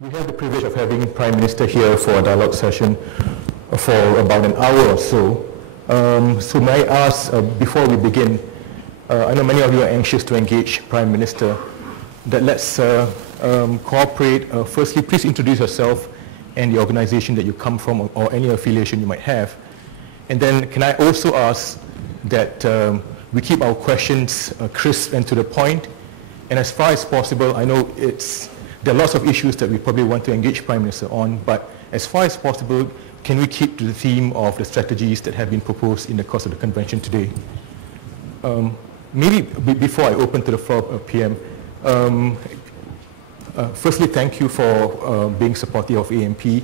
We have the privilege of having Prime Minister here for a dialogue session for about an hour or so. So may I ask, before we begin, I know many of you are anxious to engage Prime Minister, that let's cooperate. Firstly, please introduce yourself and the organization that you come from or any affiliation you might have. And then can I also ask that we keep our questions crisp and to the point. And as far as possible, I know there are lots of issues that we probably want to engage Prime Minister on, but as far as possible, can we keep to the theme of the strategies that have been proposed in the course of the convention today? Maybe before I open to the floor, PM, firstly, thank you for being supportive of AMP,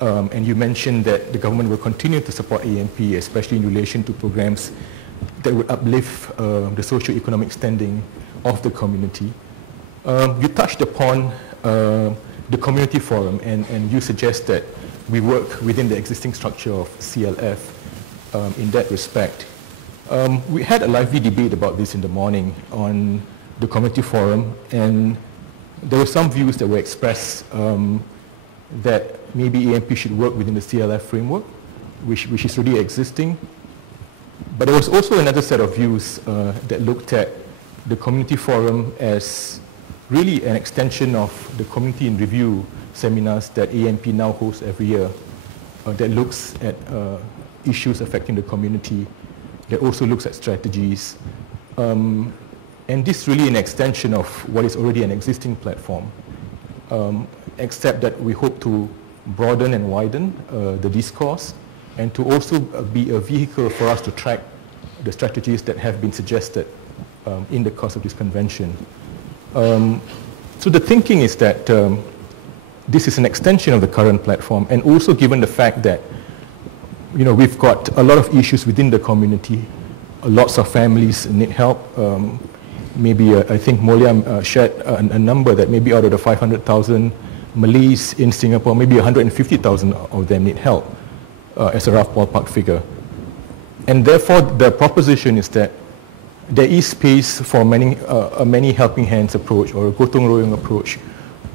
and you mentioned that the government will continue to support AMP, especially in relation to programs that would uplift the socio-economic standing of the community. You touched upon the community forum, and you suggest that we work within the existing structure of CLF in that respect. We had a lively debate about this in the morning on the community forum, and there were some views that were expressed that maybe AMP should work within the CLF framework, which is already existing. But there was also another set of views that looked at the community forum as really an extension of the community in review seminars that AMP now hosts every year that looks at issues affecting the community, that also looks at strategies. And this is really an extension of what is already an existing platform, except that we hope to broaden and widen the discourse and to also be a vehicle for us to track the strategies that have been suggested in the course of this convention. So the thinking is that this is an extension of the current platform, and also given the fact that we've got a lot of issues within the community, lots of families need help. Maybe I think Molia shared a number that maybe out of the 500,000 Malays in Singapore, maybe 150,000 of them need help as a rough ballpark figure. And therefore the proposition is that there is space for a many helping hands approach or a gotong royong approach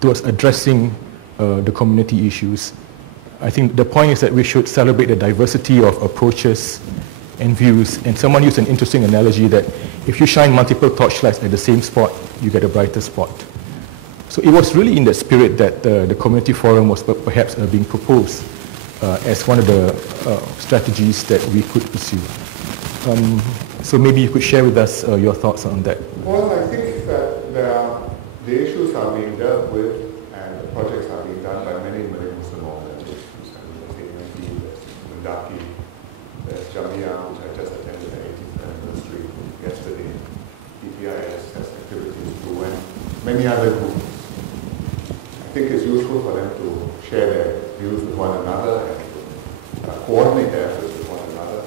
towards addressing the community issues. I think the point is that we should celebrate the diversity of approaches and views. And someone used an interesting analogy that if you shine multiple torchlights at the same spot, you get a brighter spot. So it was really in that spirit that the community forum was perhaps being proposed as one of the strategies that we could pursue. So maybe you could share with us your thoughts on that. Well, I think that the issues are being dealt with and the projects are being done by many Malay Muslim organizations. There's Mendaki, there's Jamia, which I just attended the 18th anniversary yesterday. PPIS has activities too, and many other groups. I think it's useful for them to share their views with one another and to coordinate their efforts with one another.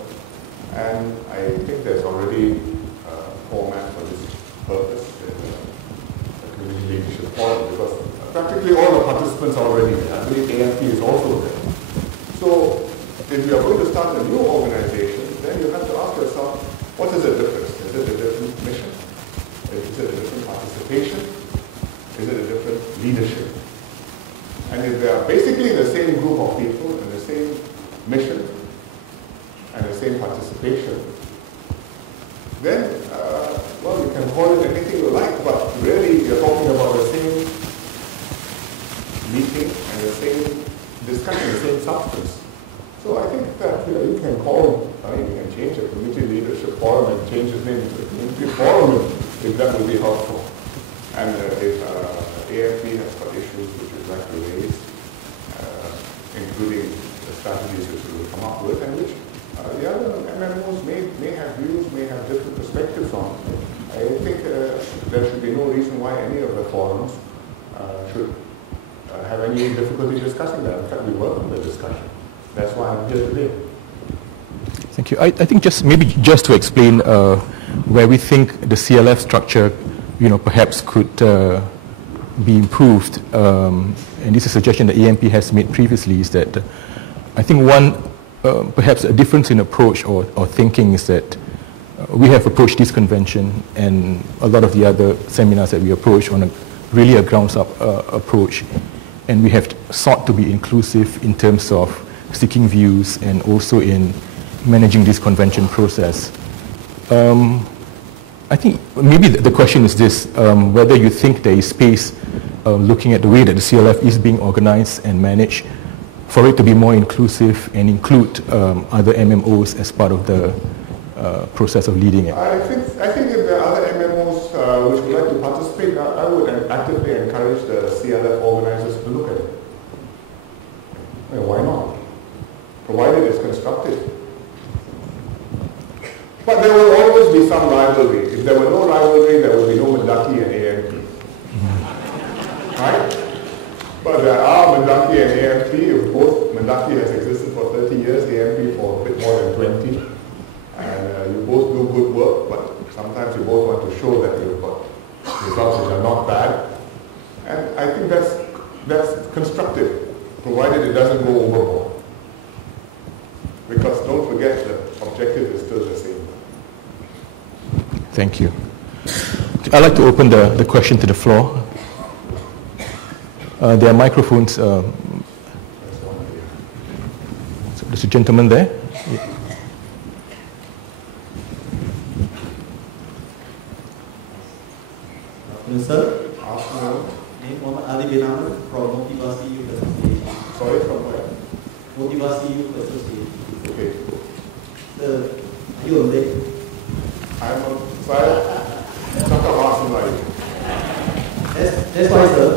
And I think there's already a format for this purpose in the Community Leadership Forum, because practically all the participants are already there. I believe AMP is also there. So if you are going to start a new organization, then you have to ask yourself, what is the difference? Is it a different mission? Is it a different participation? Is it a different leadership? And if they are basically the same group of people and the same mission, and the same participation, then, well, you can call it anything you like, but really you're talking about the same meeting and the same discussion, the same substance. So I think that you can call, you can change the Community Leadership Forum and change its name to the Community Forum if that would be helpful. And if AFP has got issues which we'd like to raise, including the strategies which we will come up with, and which the other MMOs may have views, may have different perspectives on. I think there should be no reason why any of the forums should have any difficulty discussing that. In fact, we welcome the discussion. That's why I'm here today. Thank you. I think maybe just to explain where we think the CLF structure, perhaps could be improved, and this is a suggestion that AMP has made previously, is that I think perhaps a difference in approach or thinking is that we have approached this convention and a lot of the other seminars that we approach on really a grounds-up approach. and we have sought to be inclusive in terms of seeking views and also in managing this convention process. I think maybe the question is this, whether you think there is space, looking at the way that the CLF is being organized and managed, for it to be more inclusive and include other MMOs as part of the process of leading it. I think if there are other MMOs which would like to participate, I would actively encourage the CLF organizers to look at it. I mean, why not? Provided it's constructive. But there will always be some rivalry. If there were no rivalry, there would be no Mendaki and AMP. Right? But there are Mendaki and AMP. If both Mendaki has existed for 30 years, AMP for a bit more than 20. And you both do good work, but sometimes you both want to show that you've got results which are not bad. And I think that's constructive, provided it doesn't go overboard. Because don't forget, the objective is still the same. Thank you. I'd like to open the question to the floor. There are microphones. So there's a gentleman there. Yeah. Sir, name Muhammad Ali bin Ahmed from Motivasi Youth Association. Sorry, from where? Motivasi Youth Association. Okay. Sir, are you Malay? Saya cakap bahasa Melayu. That's why, sir.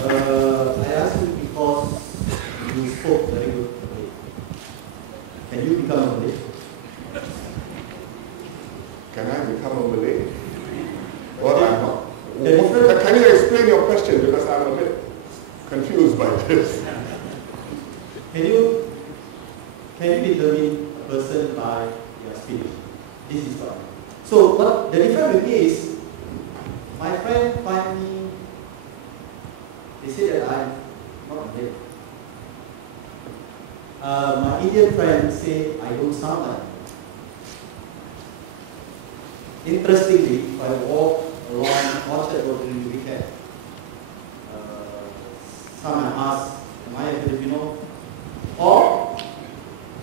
I asked you because you spoke very good Malay. Can you become a Malay? Can I become a Malay? Well, I'm not. Can you explain your question, because I'm a bit confused by this. Can you determine a person by their speech? This is what. So, but the difference with me is, my friend find me, they say that I'm not Malay. My Indian friend say I don't sound like. Interestingly, if I walk along Orchard Road during the weekend, someone asks, am I a Filipino? Or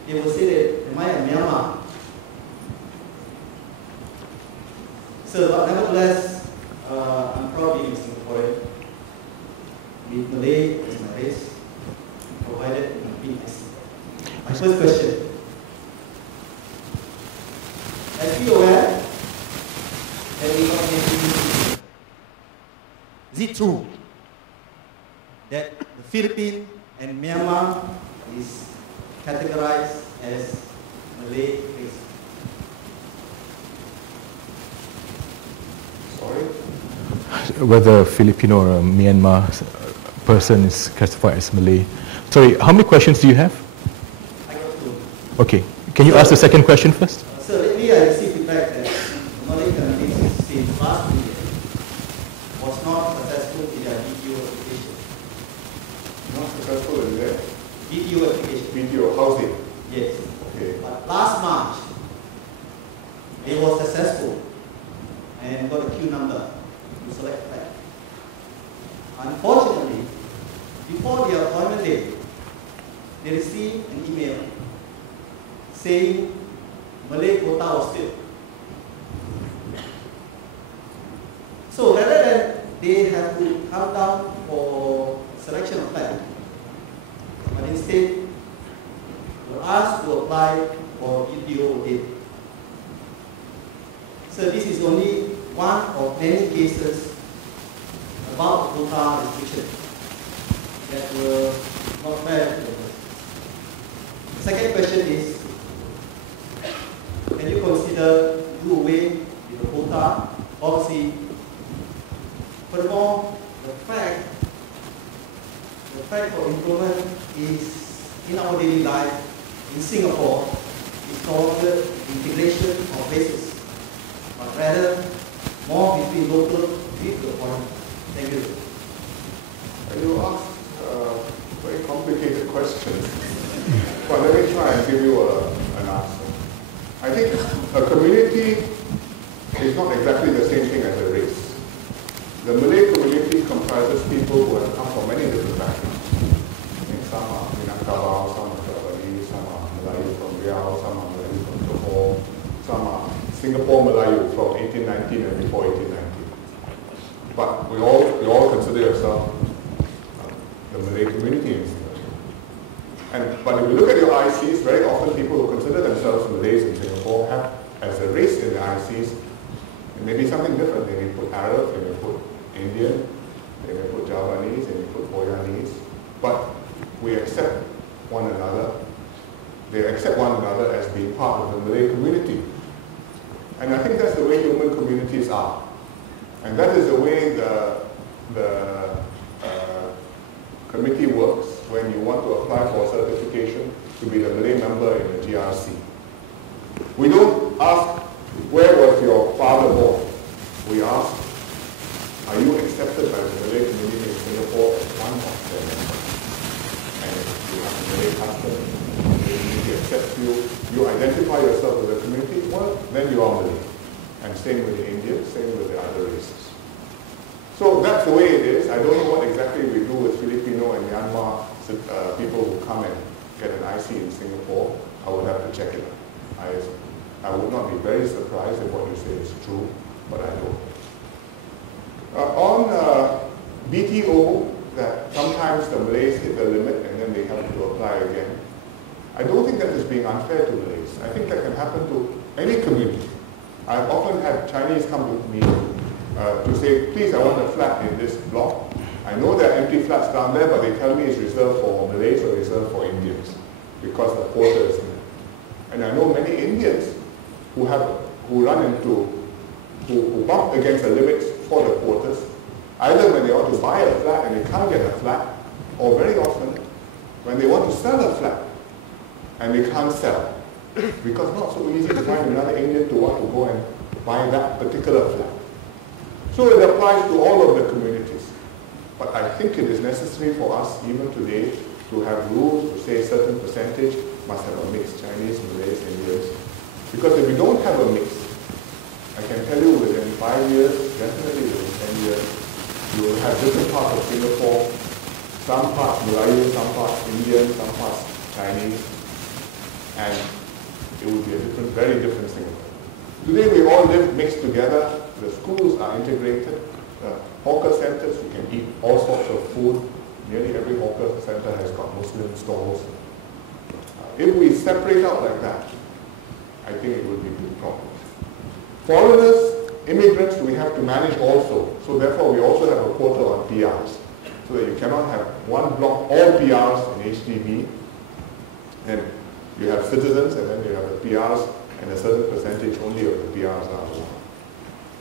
they will say that, am I a Myanmar? So, but nevertheless, I'm proud being a Singaporean. With Malay as my race, provided I'm being nice. My first question. As you aware, that we got making, is it true that the Philippines and Myanmar is categorized as Malay race? Sorry? Whether Filipino or a Myanmar person is classified as Malay. Sorry, how many questions do you have? I got two. Okay, can you ask the second question first? So lately I received feedback that the Malay community since last 2 years was not successful in their BTO application. Not successful in there? BTO application. BTO housing? Yes. Okay. But last March, they were successful and got a queue number to select flat. Unfortunately, before their appointment date, they received an email saying Malay quota was filled. So rather than they have to come down for selection of flat, but instead were asked to apply for BTO date. So this is only one of many cases about quota restriction that were not fair to the person. The second question is, can you consider do away with the quota policy? Furthermore, the fact for improvement is in our daily life in Singapore is no longer integration of races, but rather more between local with the foreign. Thank you. You asked very complicated questions. But let me try and give you an answer. I think a community is not exactly the same thing as a race. The Malay community comprises people who have come from many different backgrounds. Singapore Malayu from 1819 and before 1819. But we all consider ourselves the Malay community in Singapore. But if you look at your ICs, very often people who consider themselves Malays in Singapore have as a race in the ICs, it may be something different. They may put Arab, they may put Indian, they may put Javanese, they may put Boyanese, but we accept one another. They accept one another as being part of the Malay community. And I think that's the way human communities are. And that is the way the committee works when you want to apply for a certification to be the Malay member in the GRC. We don't ask, where was your father born? We ask, are you accepted by the Malay community in Singapore as one of their members? And if you have a Malay husband, the community accepts you, you identify yourself with the community, well, then you are Malay. And same with the Indians, same with the other races. So that's the way it is. I don't know what exactly we do with Filipino and Myanmar people who come and get an IC in Singapore. I would have to check it out. I would not be very surprised if what you say is true, but I don't. On BTO, that sometimes the Malays hit the limit and then they have to apply again. I don't think that is being unfair to Malays. I think that can happen to any community. I've often had Chinese come to me to say, please, I want a flat in this block. I know there are empty flats down there, but they tell me it's reserved for Malays or reserved for Indians because the quota is there. And I know many Indians who bump against the limits for the quotas, either when they want to buy a flat and they can't get a flat, or very often when they want to sell a flat and they can't sell. Because it's not so easy to find another Indian to want to go and buy that particular flat. So it applies to all of the communities. But I think it is necessary for us, even today, to have rules to say a certain percentage must have a mix, Chinese, Malays, Indians. Because if we don't have a mix, I can tell you within 5 years, definitely within 10 years, you will have different parts of Singapore, some parts Malayu, some parts Indian, some parts Chinese, and it will be a very different Singapore. Today we all live mixed together. The schools are integrated. Hawker centers, you can eat all sorts of food. Nearly every hawker center has got Muslim stalls. If we separate out like that, I think it would be big problems. Foreigners, immigrants, we have to manage also. So therefore, we also have a quota on PRs. So that you cannot have one block, all PRs in HDB. And you have citizens, and then you have the PRs, and a certain percentage only of the PRs are allowed.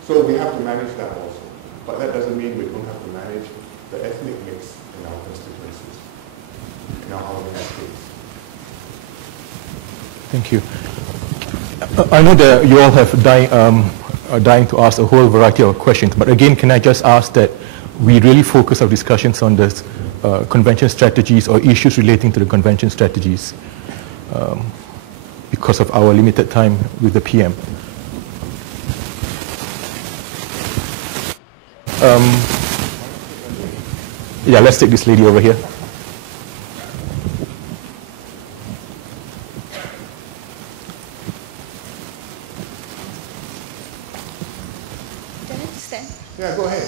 So we have to manage that also. But that doesn't mean we don't have to manage the ethnic mix in our constituencies, in our housing estates. Thank you. I know that you all have are dying to ask a whole variety of questions, but again, can I just ask that we really focus our discussions on the convention strategies or issues relating to the convention strategies because of our limited time with the PM. Yeah, let's take this lady over here. Yeah, go ahead.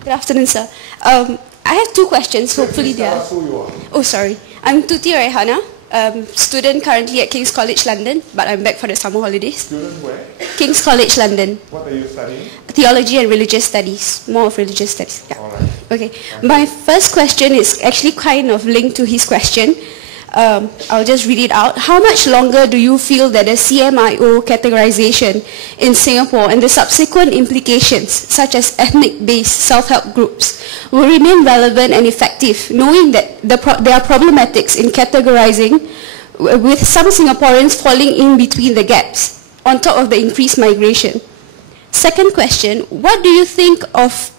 Good afternoon, sir. I have two questions. Hopefully they are. Who you are. Oh, sorry. I'm Tuti Raihana, student currently at King's College London, but I'm back for the summer holidays. Student where? King's College London. What are you studying? Theology and religious studies. More of religious studies. Yeah. All right. Okay. My first question is actually kind of linked to his question. I'll just read it out. How much longer do you feel that the CMIO categorization in Singapore and the subsequent implications, such as ethnic-based self-help groups, will remain relevant and effective, knowing that there are problematics in categorizing, with some Singaporeans falling in between the gaps, on top of the increased migration? Second question, what do you think of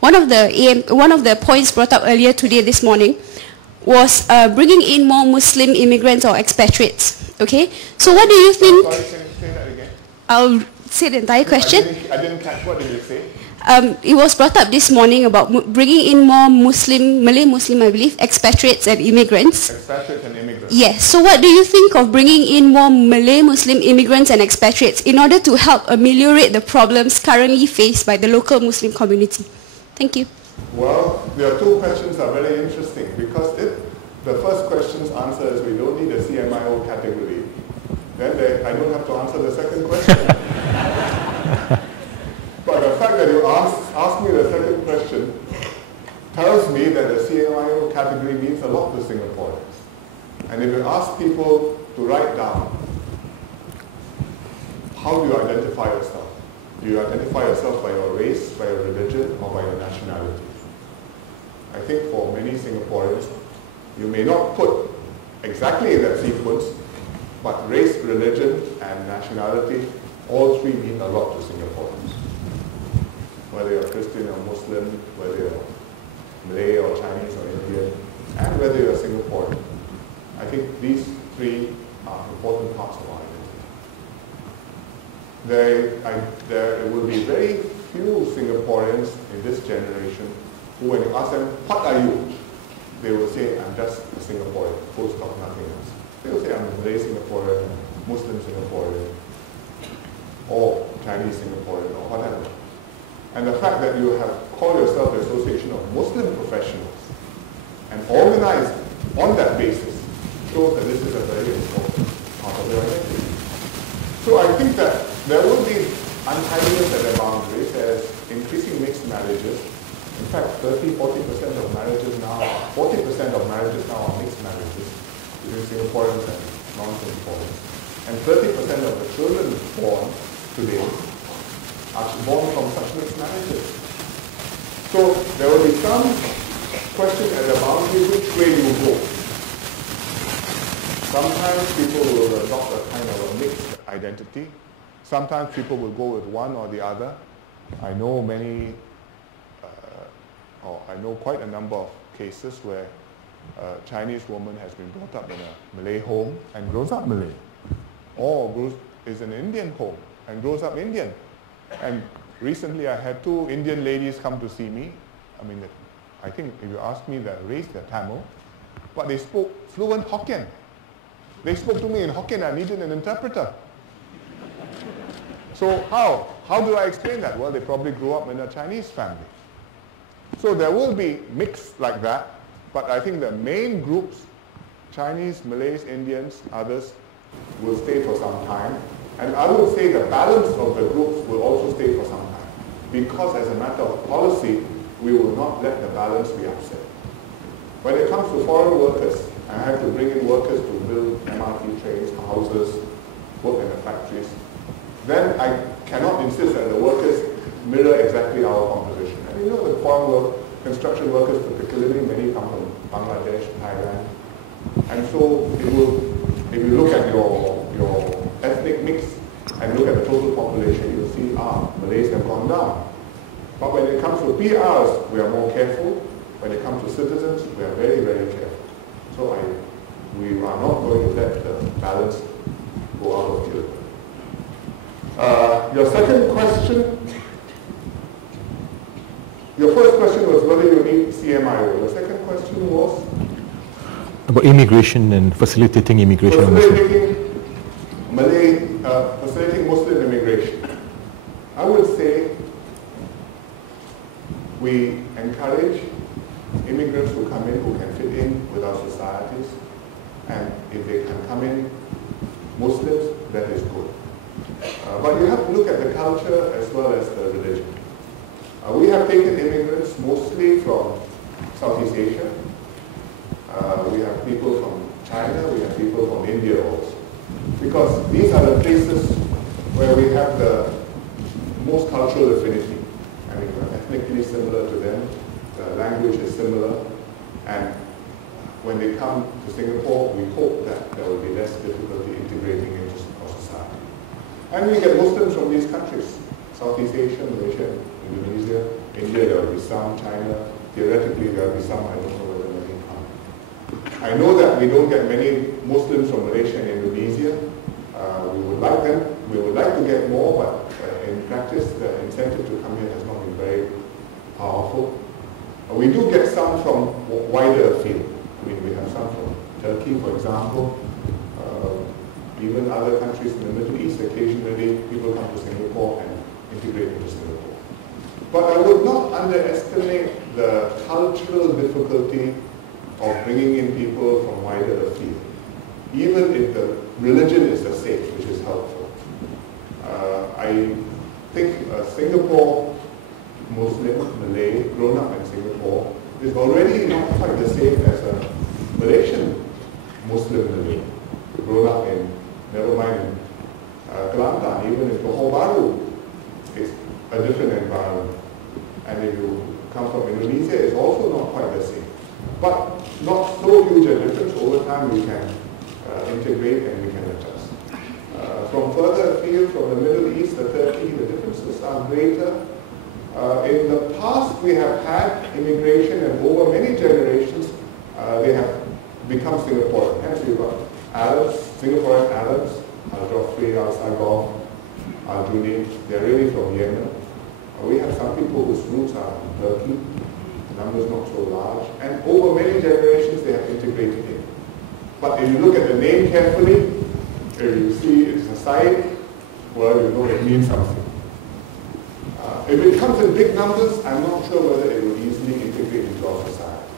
one of the points brought up earlier today, this morning, was bringing in more Muslim immigrants or expatriates. Okay, so what do you think? Sorry, can you say that again? I'll say the entire question? I didn't catch. What did you say? It was brought up this morning about bringing in more Malay Muslim, I believe, expatriates and immigrants. Expatriates and immigrants. Yes. So what do you think of bringing in more Malay Muslim immigrants and expatriates in order to help ameliorate the problems currently faced by the local Muslim community? Thank you. Well, your two questions are very interesting because if the first question's answer is we don't need a CMIO category, then I don't have to answer the second question. But the fact that you asked me the second question tells me that the CMIO category means a lot to Singaporeans. And if you ask people to write down, how do you identify yourself? Do you identify yourself by your race, by your religion, or by your nationality? I think for many Singaporeans, you may not put exactly in that sequence, but race, religion, and nationality, all three mean a lot to Singaporeans. Whether you're Christian or Muslim, whether you're Malay or Chinese or Indian, and whether you're Singaporean. I think these three are important parts of our identity. There will be very few Singaporeans in this generation who, when you ask them, what are you? They will say, I'm just a Singaporean, full stop, nothing else. They will say, I'm a Malay Singaporean, Muslim Singaporean, or Chinese Singaporean, or whatever. And the fact that you have called yourself the Association of Muslim Professionals and organized on that basis shows that this is a very important part of your identity. So I think that there will be untidiness at the boundaries. There's increasing mixed marriages. In fact, 30-40% of marriages now, 40% of marriages now are mixed marriages between Singaporeans and non-Singaporeans. And 30% of the children born today are born from such mixed marriages. So there will be some question at the boundary which way you go. Sometimes people will adopt a kind of a mixed identity. Sometimes people will go with one or the other. I know I know quite a number of cases where a Chinese woman has been brought up in a Malay home and grows up Malay, or is in an Indian home and grows up Indian. And recently I had two Indian ladies come to see me. I mean, I think if you ask me their race, they're Tamil, but they spoke fluent Hokkien. They spoke to me in Hokkien. I needed an interpreter. So how do I explain that? Well, they probably grew up in a Chinese family. So there will be mix like that, but I think the main groups, Chinese, Malays, Indians, others, will stay for some time. And I would say the balance of the groups will also stay for some time. Because as a matter of policy, we will not let the balance be upset. When it comes to foreign workers, I have to bring in workers to build MRT trains, houses, work in the factories. Then I cannot insist that the workers mirror exactly our composition. And you know the foreign construction workers, particularly many come from Bangladesh, Thailand. And so if you look at your ethnic mix and look at the total population, you'll see, Malays have gone down. But when it comes to PRs, we are more careful. When it comes to citizens, we are very, very careful. So we are not going to let the balance go out of kilter. Your second question, your first question was whether you need CMIO. The second question was? About immigration and facilitating immigration. Facilitating Muslim immigration. I would say we encourage immigrants who come in who can fit in with our societies, and if they can come in Muslims, that is good. But you have to look at the culture as well as the religion. We have taken immigrants mostly from Southeast Asia. We have people from China, we have people from India also. Because these are the places where we have the most cultural affinity. I mean, we're ethnically similar to them, the language is similar, and when they come to Singapore, we hope that there will be less difficulty integrating into our society. And we get Muslims from these countries, Southeast Asia, Malaysia, Indonesia, India, there will be some, China, theoretically there will be some, I don't know whether many come. I know that we don't get many Muslims from Malaysia and Indonesia. We would like to get more, but in practice, the incentive to come here has not been very powerful. We do get some from wider field. I mean, we have some from Turkey, for example. Even other countries in the Middle East, occasionally people come to Singapore and integrate into Singapore. But I would not underestimate the cultural difficulty of bringing in people from wider afield, even if the religion is the same, which is helpful. I think a Singapore Muslim, Malay, grown up in Singapore, is already not quite the same as a Malaysian Muslim Malay, grown up in, never mind in Kelantan, even in Johor Bahru, it's a different environment. And if you come from Indonesia, it's also not quite the same. But not so huge a difference. Over time we can integrate and we can adjust. From further afield, from the Middle East, the Turkey, the differences are greater. In the past we have had immigration, and over many generations they have become Singaporean. Hence we've got Arabs, Singaporean Arabs, Al-Jafri, Al-Sagaf, Al-Junaid, they're really from Yemen. We have some people whose roots are in Turkey, the numbers not so large, and over many generations they have integrated in. But if you look at the name carefully, if you see it's a side, well, you know it means something. If it comes in big numbers, I'm not sure whether it will easily integrate into our society.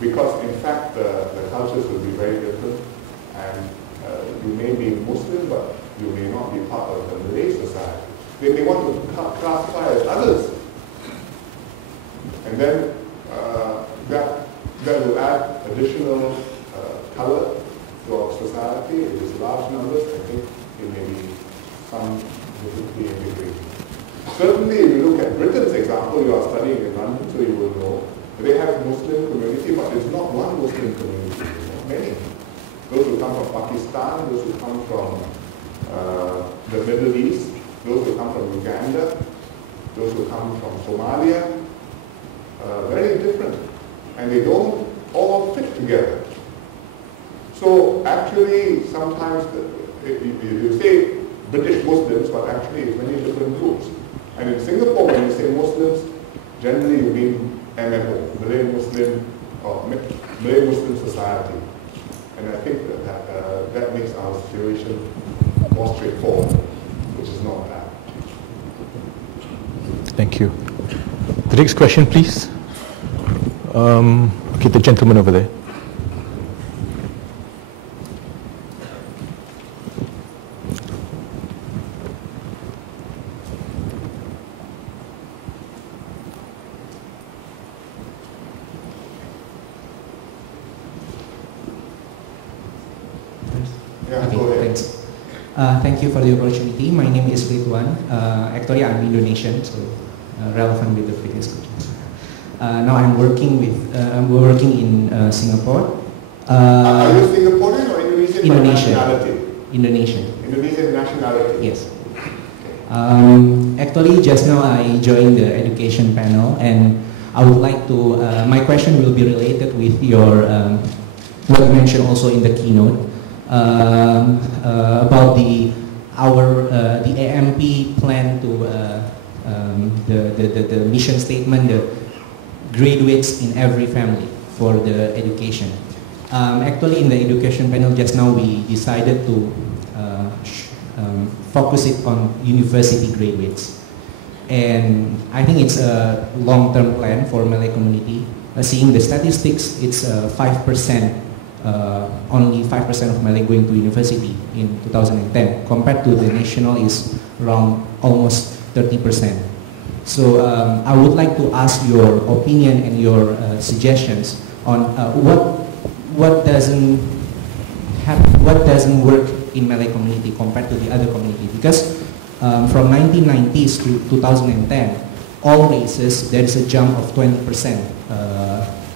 Because in fact, the cultures will be very different, and you may be Muslim, but you may not be part of the Malay society. They may want to classify as others. And then that will add additional color to our society. It is large numbers. I think it may be some difficulty in integrating. Certainly, if you look at Britain's example, you are studying in London, so you will know. They have Muslim community, but it's not one Muslim community. It's many. Those who come from Pakistan, those who come from the Middle East, those who come from Uganda, those who come from Somalia, very different. And they don't all fit together. So actually, sometimes you say British Muslims, but actually it's many different groups. And in Singapore, when you say Muslims, generally you mean MMO, Malay Muslim, or Malay Muslim Society. And I think that makes our situation more straightforward, which is not bad. Thank you. The next question, please. Okay, the gentleman over there. Thank you for the opportunity. My name is Ridwan. Actually, I'm Indonesian, so relevant with the previous questions. Now I'm working in Singapore. Are you Singaporean or Indonesian? Indonesian. Nationality? Indonesian. Indonesian nationality? Yes. Actually, just now I joined the education panel, and I would like to. My question will be related with your what you mentioned also in the keynote. About the AMP plan to the mission statement, the graduates in every family for the education. Actually, in the education panel just now, we decided to focus it on university graduates, and I think it's a long-term plan for Malay community. Seeing the statistics, it's 5%. Only 5% of Malay going to university in 2010, compared to the national is around almost 30%. So I would like to ask your opinion and your suggestions on what doesn't work in Malay community compared to the other community, because from 1990s to 2010, all races there is a jump of 20%.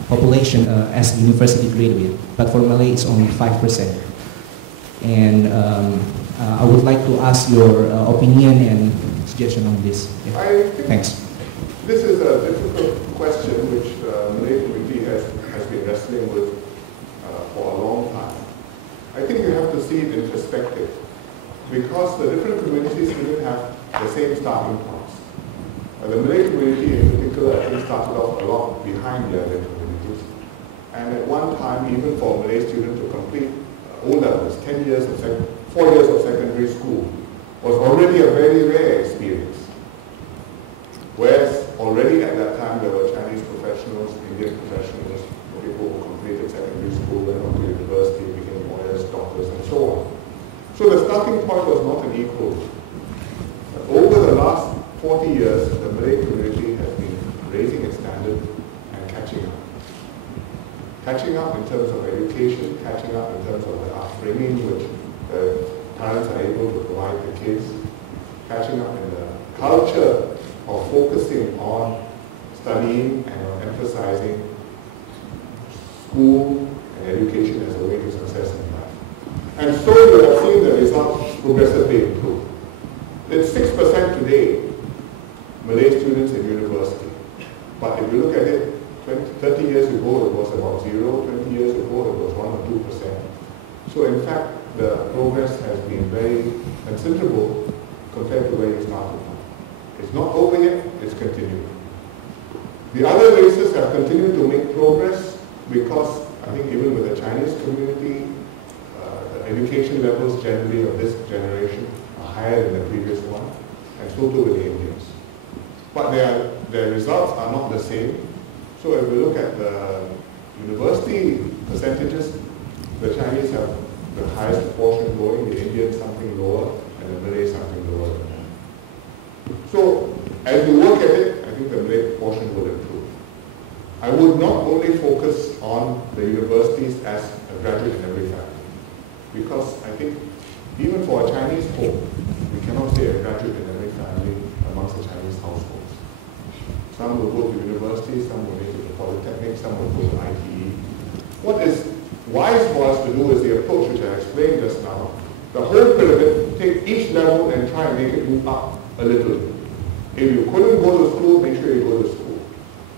Population as university graduate, but for Malay it's only 5%. And I would like to ask your opinion and suggestion on this. Yeah. Thanks. This is a difficult question which the Malay community has been wrestling with for a long time. I think you have to see it in perspective, because the different communities even have the same starting points. The Malay community in particular, I think, started off a lot behind the other communities. And at one time, even for Malay students to complete O-levels, 4 years of secondary school, was already a very rare experience. Whereas already at that time, there were Chinese professionals, Indian professionals, people who completed secondary school, went on to university, became lawyers, doctors, and so on. So the starting point was not an equal. But over the last 40 years, the Malay community has been raising its standard and catching up. Catching up in terms of education, catching up in terms of the upbringing which the parents are able to provide the kids, catching up in the culture of focusing on studying and on emphasizing school and education as a way to success in life. And so we have seen the results progressively improve. It's 6% today, Malay students in university. But if you look at it, 30 years ago it was about 0, 20 years ago it was 1 or 2%. So in fact, the progress has been very considerable compared to where you started from. It's not over yet, it's continuing. The other races have continued to make progress because I think even with the Chinese community, the education levels generally of this generation are higher than the previous one, and so too with the Indians. But their results are not the same. So if we look at the university percentages, the Chinese have the highest proportion going, the Indians something lower, and the Malay something lower than that. So as we look at it, I think the Malay proportion will improve. I would not only focus on the universities as a graduate in every family, because I think even for a Chinese home, we cannot say a graduate in every family amongst the Chinese households. Some will go to university, some will make it to polytechnic, some will go to ITE. What is wise for us to do is the approach which I explained just now. The whole pyramid, take each level and try and make it move up a little. If you couldn't go to school, make sure you go to school.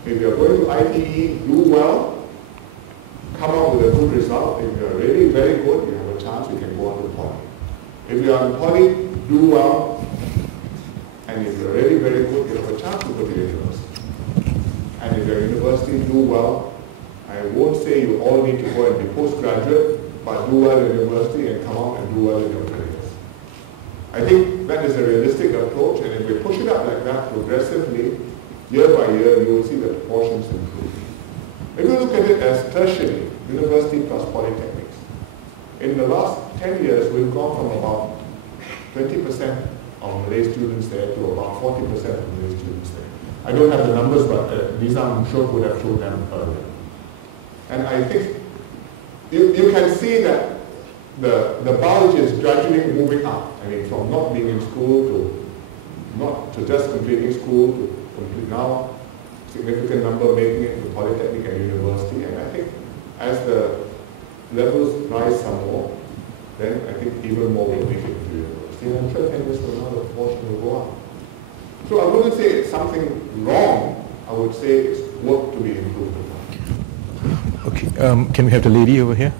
If you're going to ITE, do well, come out with a good result. If you're really very good, you have a chance, you can go on to poly. If you are in poly, do well, and if you're really very good, you have a chance to go to university. And if you're in university, do well. I won't say you all need to go and be postgraduate, but do well in university and come out and do well in your careers. I think that is a realistic approach, and if we push it up like that progressively, year by year, you will see the proportions improve. If you look at it as tertiary, university plus polytechnics, in the last 10 years, we've gone from about 20% of Malay students there to about 40% of Malay students there. I don't have the numbers, but Lisa, I'm sure, would have shown them earlier. And I think you can see that the bulge is gradually moving up. I mean, from not being in school to just completing school to complete now, significant number making it to polytechnic and university. And I think as the levels rise some more, then I think even more will make it to university. And I'm sure 10 years from now the proportion will go up. So I wouldn't say it's something wrong. I would say it's work to be improved upon. Okay, can we have the lady over here?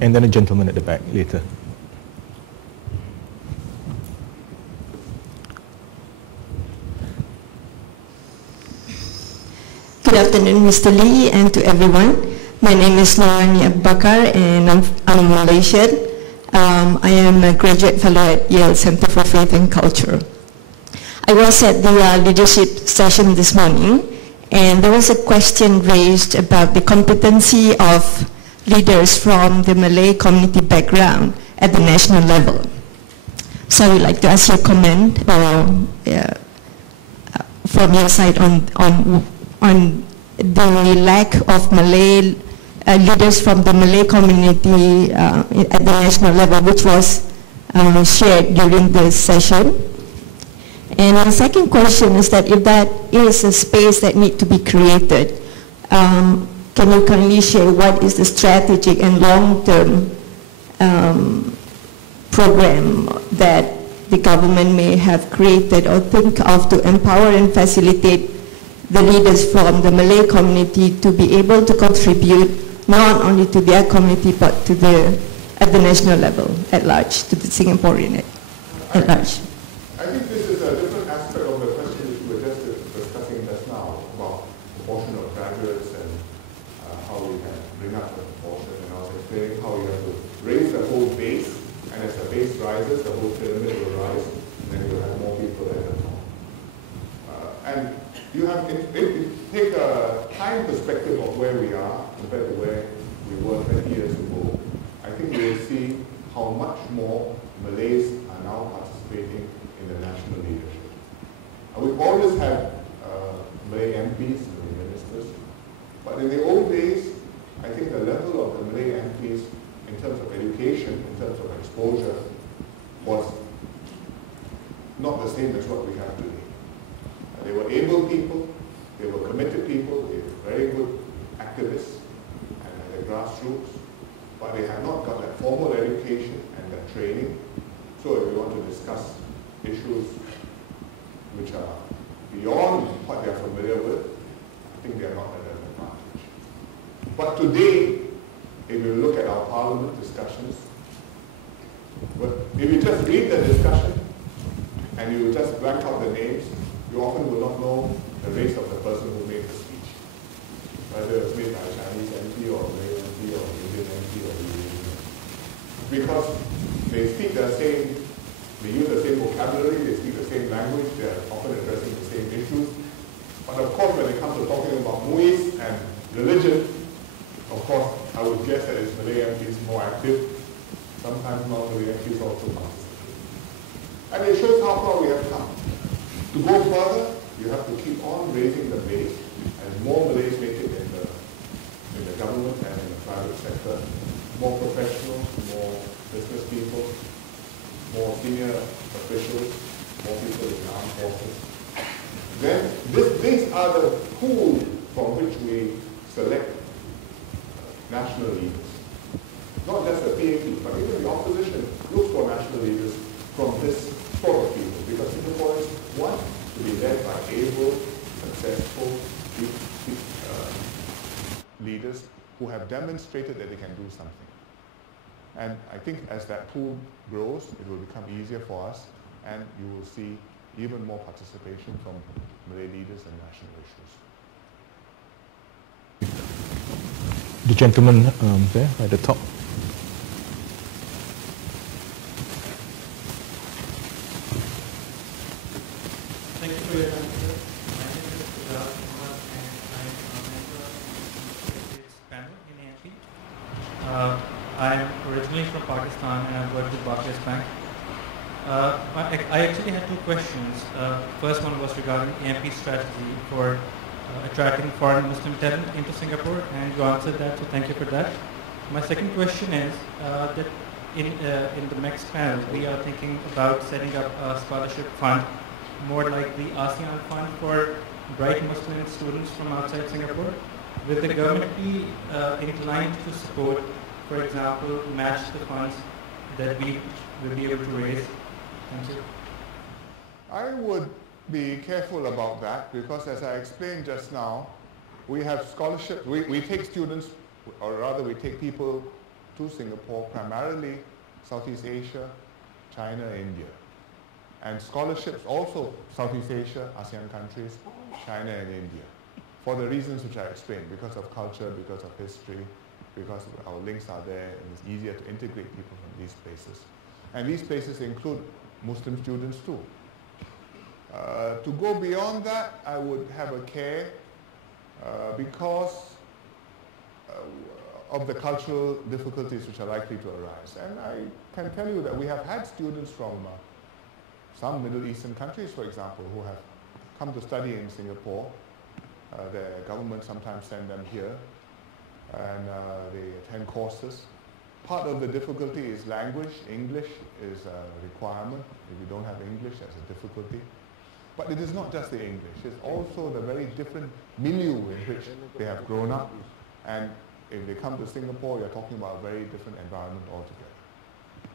And then a gentleman at the back later. Good afternoon, Mr. Lee, and to everyone. My name is Norani Abubakar, and I'm Malaysian. I am a graduate fellow at Yale Center for Faith and Culture. I was at the leadership session this morning, and there was a question raised about the competency of leaders from the Malay community background at the national level. So I would like to ask your comment from your side on the lack of Malay leaders from the Malay community at the national level, which was shared during the session. And the second question is that if that is a space that needs to be created, can you kindly share what is the strategic and long-term program that the government may have created or think of to empower and facilitate the leaders from the Malay community to be able to contribute not only to their community but to at the national level at large, to the Singaporean at large? I think this is a different bring up the proportion, and I was explaining how you have to raise the whole base, and as the base rises, the whole pyramid will rise, and then you'll have more people at the top. And you have, if you take a time perspective of where we are compared to where we were 20 years ago, I think you will see how much more Malays are now participating in the national leadership. We've always had Malay MPs, Malay ministers, but in the old days, I think the level of the Malay MPs in terms of education, in terms of exposure, was not the same as what we have today. They were able people, they were committed people, they were very good activists and at the grassroots, but they had not got that formal education and that training. So if you want to discuss issues which are beyond what they are familiar with, I think they are not at an advantage. But today, if you look at our parliament discussions, if you just read the discussion and you just blank out the names, you often will not know the race of the person who made the speech. Whether it's made by a Chinese MP or Malay MP or Indian MP or Indonesian. Because they speak the same, they use the same vocabulary, they speak the same language, they are often addressing the same issues. But of course, when it comes to talking about MUIS and religion, of course, I would guess that it's Malay MPs more active. Sometimes non-Malay MPs also participate. And it shows how far we have come. To go further, you have to keep on raising the base, as more Malays make it in the government and in the private sector, more professionals, more business people, more senior officials, more people in the armed forces. Then these are the pool from which we select national leaders. Not just the PAP, but even the opposition looks for national leaders from this sort of people, because Singaporeans want to be led by able, successful leaders who have demonstrated that they can do something. And I think as that pool grows, it will become easier for us, and you will see even more participation from Malay leaders in national issues. The gentleman there at the top. Thank you for your time, sir. My name is Raj Kumar, and I am a member of this panel in AMP. I am originally from Pakistan, and I've worked with Barclays Bank. I actually had two questions. First one was regarding AMP's strategy for attracting foreign Muslim talent into Singapore, and you answered that, so thank you for that. My second question is that in the next panel, we are thinking about setting up a scholarship fund, more like the ASEAN fund for bright Muslim students from outside Singapore. Will the government be inclined to support, for example, match the funds that we will be able to raise? Thank you. I would be careful about that, because as I explained just now, we have scholarships. We take students, or rather we take people to Singapore, primarily Southeast Asia, China, India. And scholarships also Southeast Asia, ASEAN countries, China and India, for the reasons which I explained, because of culture, because of history, because our links are there, and it's easier to integrate people from these places. And these places include Muslim students too. To go beyond that, I would have a care because of the cultural difficulties which are likely to arise. And I can tell you that we have had students from some Middle Eastern countries, for example, who have come to study in Singapore. Their government sometimes send them here, and they attend courses. Part of the difficulty is language. English is a requirement. If you don't have English, that's a difficulty. But it is not just the English. It's also the very different milieu in which they have grown up. And if they come to Singapore, you're talking about a very different environment altogether.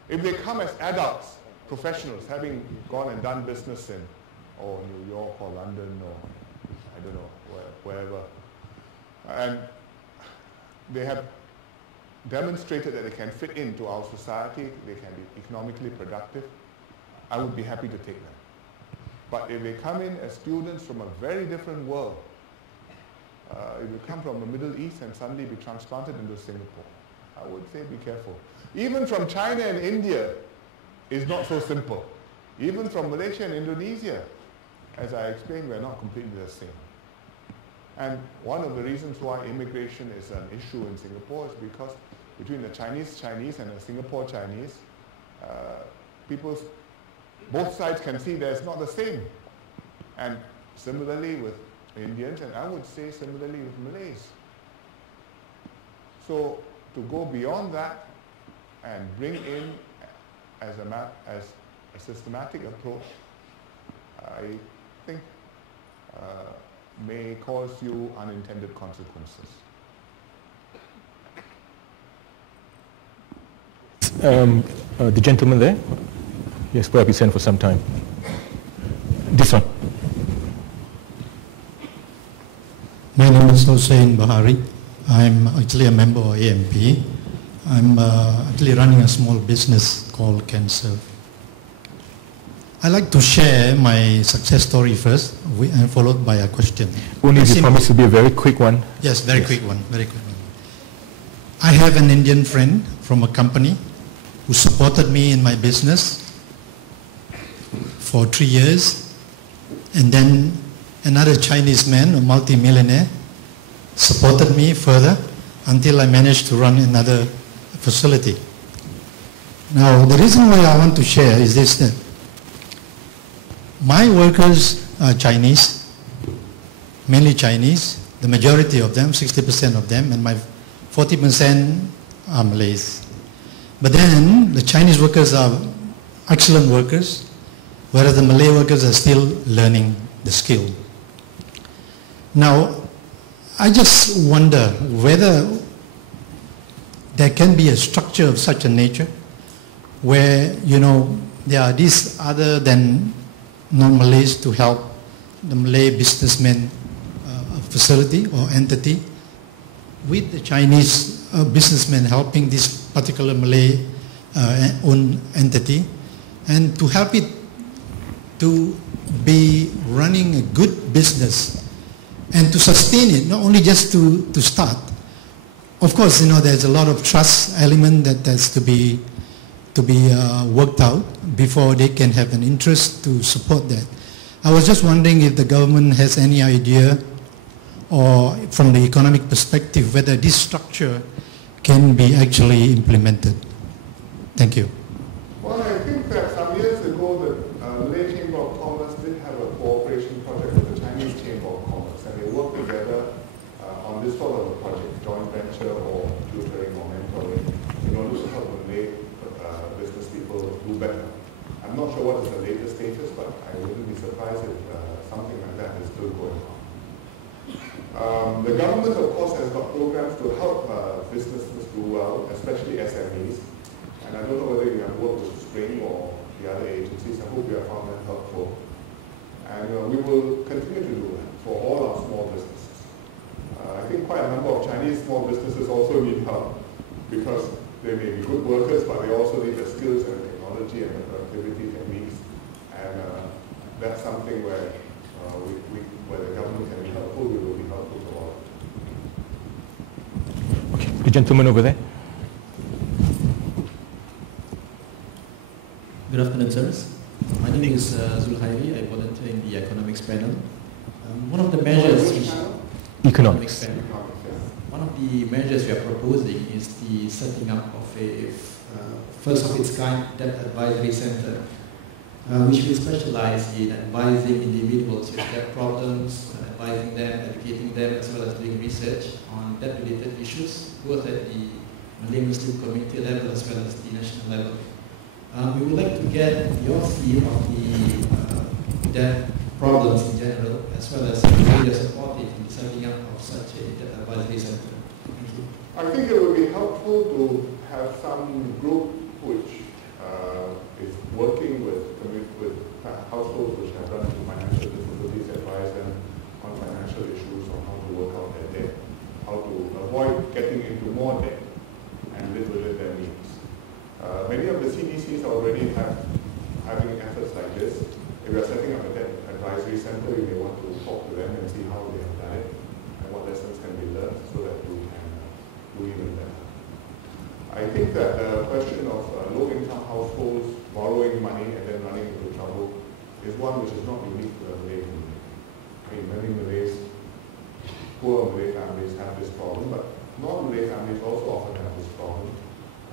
If they come as adults, professionals, having gone and done business in New York or London or I don't know, wherever, and they have demonstrated that they can fit into our society, they can be economically productive, I would be happy to take them. But if they come in as students from a very different world, it will come from the Middle East and suddenly be transplanted into Singapore. I would say be careful. Even from China and India is not so simple. Even from Malaysia and Indonesia, as I explained, we're not completely the same. And one of the reasons why immigration is an issue in Singapore is because between the Chinese and the Singapore Chinese, both sides can see that it's not the same. And similarly with Indians, and I would say similarly with Malays. So to go beyond that and bring in as a systematic approach, I think may cause you unintended consequences. The gentleman there, yes, probably been sent for some time. This one. My name is Hsien Loong. I'm actually a member of AMP. I'm actually running a small business called CanServe. I'd like to share my success story first, and followed by a question. Only if you promise to be a very quick one. Yes, very quick one. I have an Indian friend from a company who supported me in my business for 3 years, and then another Chinese man, a multi-millionaire, supported me further until I managed to run another facility. Now, the reason why I want to share is this, that my workers are Chinese, mainly Chinese, the majority of them, 60% of them, and my 40% are Malays. But then the Chinese workers are excellent workers, whereas the Malay workers are still learning the skill. Now, I just wonder whether there can be a structure of such a nature where, there are these other than non-Malays to help the Malay businessmen facility or entity with the Chinese businessmen helping this particular Malay owned entity, and to help it to be running a good business and to sustain it, not only just to start. Of course, there's a lot of trust element that has to be worked out before they can have an interest to support that. I was just wondering if the government has any idea, or from the economic perspective, whether this structure can be actually implemented. Thank you. Well, I think that some years ago the Malay Chamber of Commerce did have a cooperation project with the Chinese Chamber of Commerce, and they worked together on this sort of a project, joint venture or tutoring or mentoring, in order to help Malay business people do better. I'm not sure what is the latest status, but I wouldn't be surprised if something like that is still going on. The government, of course, has got programs to help businesses do well, especially SMEs. And I don't know whether you have worked with Spring or the other agencies. I hope you have found that helpful. And we will continue to do that for all our small businesses. I think quite a number of Chinese small businesses also need help, because they may be good workers, but they also need the skills and the technology and the productivity techniques. And that's something where where the government can be helpful, we will be helpful to all. Okay, the gentleman over there. Good afternoon, sirs. My name is Zulhairi. I volunteer in the economics panel. One of the measures Economics. One of the measures we are proposing is the setting up of a first of its kind debt advisory center, which will specialize in advising individuals with debt problems, advising them, educating them, as well as doing research on debt-related issues, both at the Malay Muslim community level as well as the national level. We would like to get your view of the debt problems in general, as well as how you are supporting in the setting up of such a debt advisory center. Thank you. I think it would be helpful to have some group which is working with households which have run into financial difficulties, advise them on financial issues, on how to work out their debt, how to avoid getting into more debt and live within their means. Many of the CDCs already having efforts like this. If we are setting up a debt advisory center, you may want to talk to them and see how they have done it and what lessons think that the question of low-income households borrowing money and then running into trouble is one which is not unique to the Malay community. I mean, many Malays, poor Malay families have this problem, but non-Malay families also often have this problem.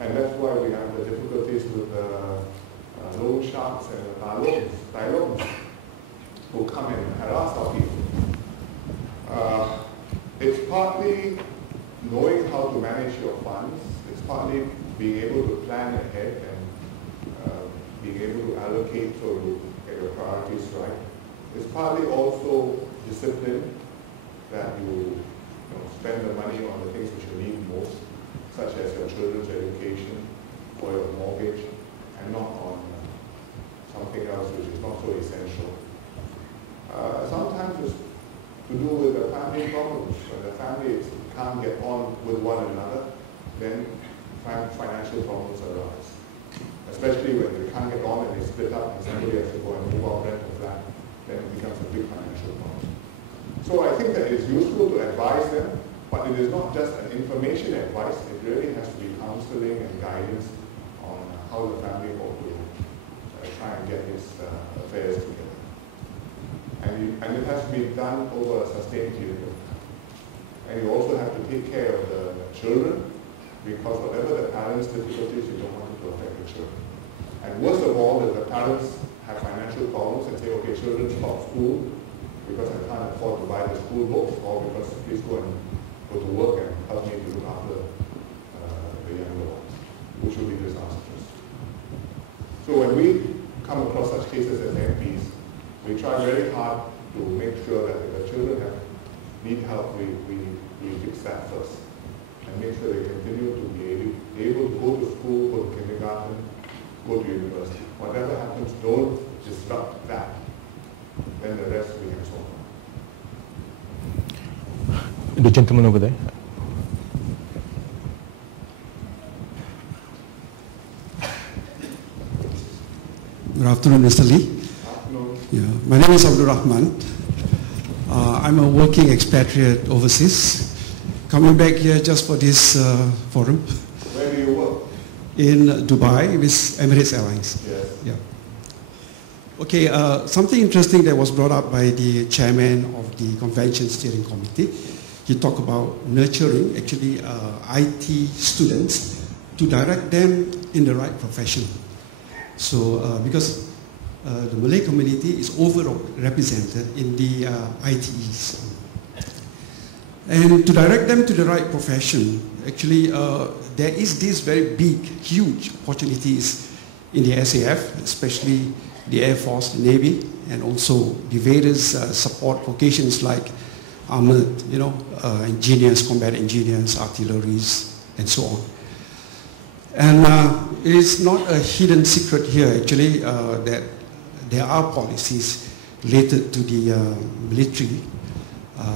And that's why we have the difficulties with the loan sharks and the Thai loans who come and harass our people. It's partly knowing how to manage your funds. It's partly being able to plan ahead and being able to allocate so you get your priorities right. It's partly also discipline, that you spend the money on the things which you need most, such as your children's education or your mortgage, and not on something else which is not so essential. Sometimes it's to do with the family problems. When the family can't get on with one another, then financial problems arise. Especially when they can't get on and they split up and somebody has to go and move out, rent a flat, then it becomes a big financial problem. So I think that it's useful to advise them, but it is not just an information advice, it really has to be counseling and guidance on how the family ought to try and get its affairs together. And it has to be done over a sustained period of time. And you also have to take care of the children, because whatever the parents' difficulties, you don't want it to affect the children. And worst of all, if the parents have financial problems and say, okay, children stop school because I can't afford to buy the school books, or because please go to work and help me to look after the younger ones, which will be disastrous. So when we come across such cases as MPs, we try very hard to make sure that if the children need help, we fix that first. And make sure they continue to be able to go to school, go to kindergarten, go to university. Whatever happens, don't disrupt that. Then the rest we can solve. The gentleman over there. Good afternoon, Mr. Lee. Yeah, my name is Abdul Rahman. I'm a working expatriate overseas, coming back here just for this forum. Where do you work? In Dubai with Emirates Airlines. Yes. Yeah. Okay, something interesting that was brought up by the chairman of the Convention Steering Committee. He talked about nurturing actually IT students to direct them in the right profession. So because the Malay community is overrepresented in the ITEs. And to direct them to the right profession, actually there is this very big, huge opportunities in the SAF, especially the Air Force, the Navy, and also the various support vocations like armored, engineers, combat engineers, artilleries, and so on. And it is not a hidden secret here, actually, that there are policies related to the military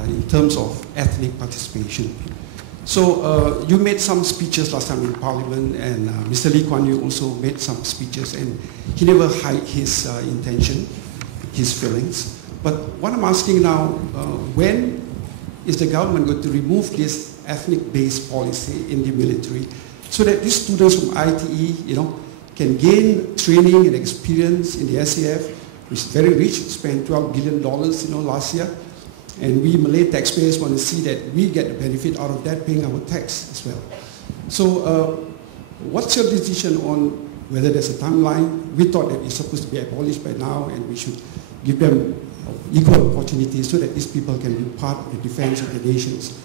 in terms of ethnic participation. So you made some speeches last time in Parliament, and Mr. Lee Kuan Yew also made some speeches, and he never hid his intention, his feelings. But what I'm asking now, when is the government going to remove this ethnic-based policy in the military so that these students from ITE, can gain training and experience in the SAF, which is very rich, spent $12 billion, last year. And we Malay taxpayers want to see that we get the benefit out of that, paying our tax as well. So what's your decision on whether there's a timeline? We thought that it's supposed to be abolished by now, and we should give them equal opportunities so that these people can be part of the defense of the nations,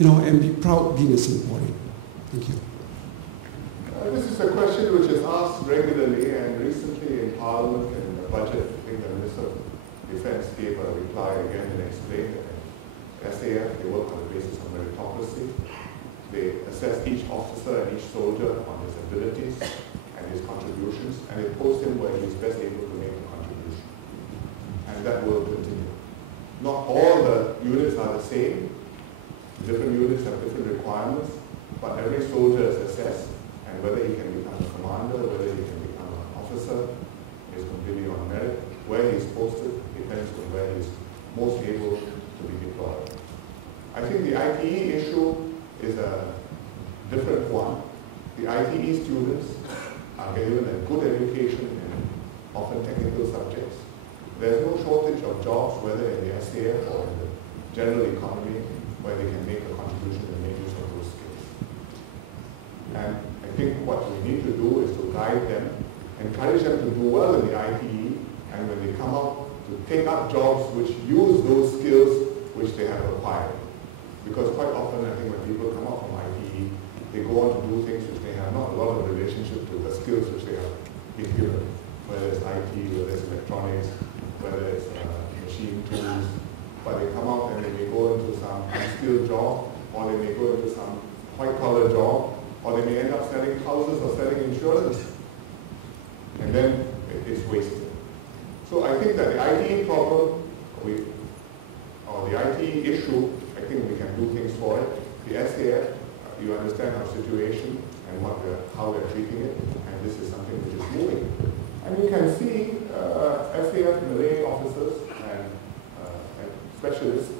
and be proud being a Singaporean. Thank you. This is a question which is asked regularly, and recently in Parliament and in the budget, I think the Minister of Defense gave a reply again and explained that in SAF, they work on the basis of meritocracy. They assess each officer and each soldier on his abilities and his contributions, and they post him where he's best able to make a contribution. And that will continue. Not all the units are the same. Different units have different requirements, but every soldier is assessed, and whether he can become a commander, whether he can become an officer, is completely on merit. Where he's posted depends on where he's most able to be deployed. I think the ITE issue is a different one. The ITE students are given a good education in often technical subjects, there's no shortage of jobs, whether in the SAF or in the general economy, where they can make a contribution and make use of those skills. And I think what we need to do is to guide them, encourage them to do well in the ITE, and when they come out, to take up jobs which use those skills which they have acquired. Because quite often, I think when people come out from ITE, they go on to do things which they have not a lot of relationship to the skills which they have been given, whether it's IT, whether it's electronics, whether it's machine tools. But they come out and they may go into some unskilled job, or they may go into some white-collar job, or they may end up selling houses or selling insurance. And then it's wasted. So I think that the ITE problem, or the ITE issue, I think we can do things for it. The SAF, you understand our situation and how we're treating it, and this is something which is moving. And you can see SAF Malay officers and specialists